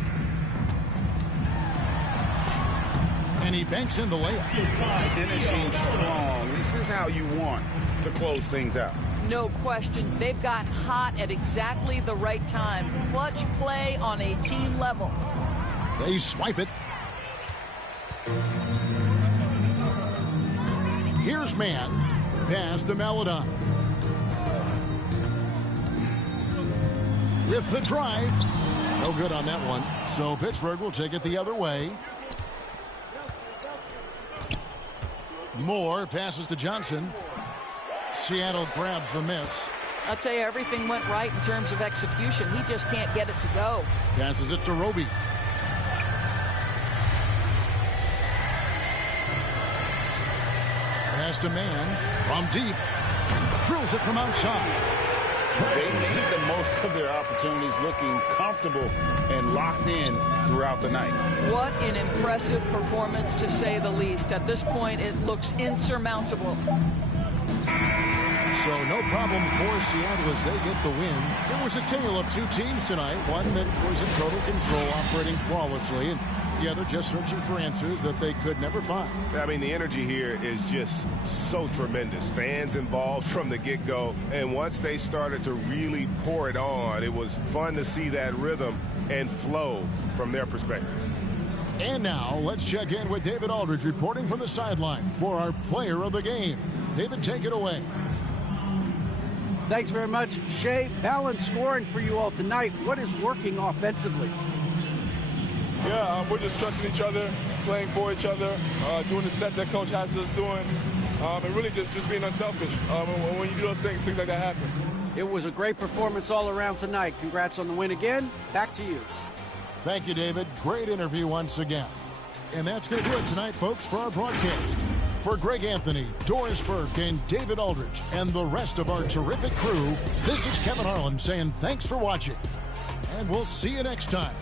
And he banks in the layup. Finishing strong. This is how you want to close things out. No question. They've gotten hot at exactly the right time. Clutch play on a team level. They swipe it. Here's Man. Pass to Melodon. With the drive. No good on that one. So Pittsburgh will take it the other way. Moore passes to Johnson. Seattle grabs the miss. I'll tell you, everything went right in terms of execution. He just can't get it to go. Passes it to Roby. Pass to Man from deep. Drills it from outside. They made the most of their opportunities, looking comfortable and locked in throughout the night. What an impressive performance, to say the least. At this point, it looks insurmountable. So no problem for Seattle as they get the win. It was a tale of two teams tonight. One that was in total control, operating flawlessly, and the other just searching for answers that they could never find. I mean, the energy here is just so tremendous. Fans involved from the get-go, and once they started to really pour it on, it was fun to see that rhythm and flow from their perspective. And now, let's check in with David Aldridge reporting from the sideline for our player of the game. David, take it away. Thanks very much, Shea. Balanced scoring for you all tonight. What is working offensively? Yeah, we're just trusting each other, playing for each other, doing the sets that Coach has us doing, and really just being unselfish. When you do those things like that happen. It was a great performance all around tonight. Congrats on the win again. Back to you. Thank you, David. Great interview once again. And that's going to do it tonight, folks, for our broadcast. For Greg Anthony, Doris Burke, and David Aldridge, and the rest of our terrific crew, this is Kevin Harlan saying thanks for watching. And we'll see you next time.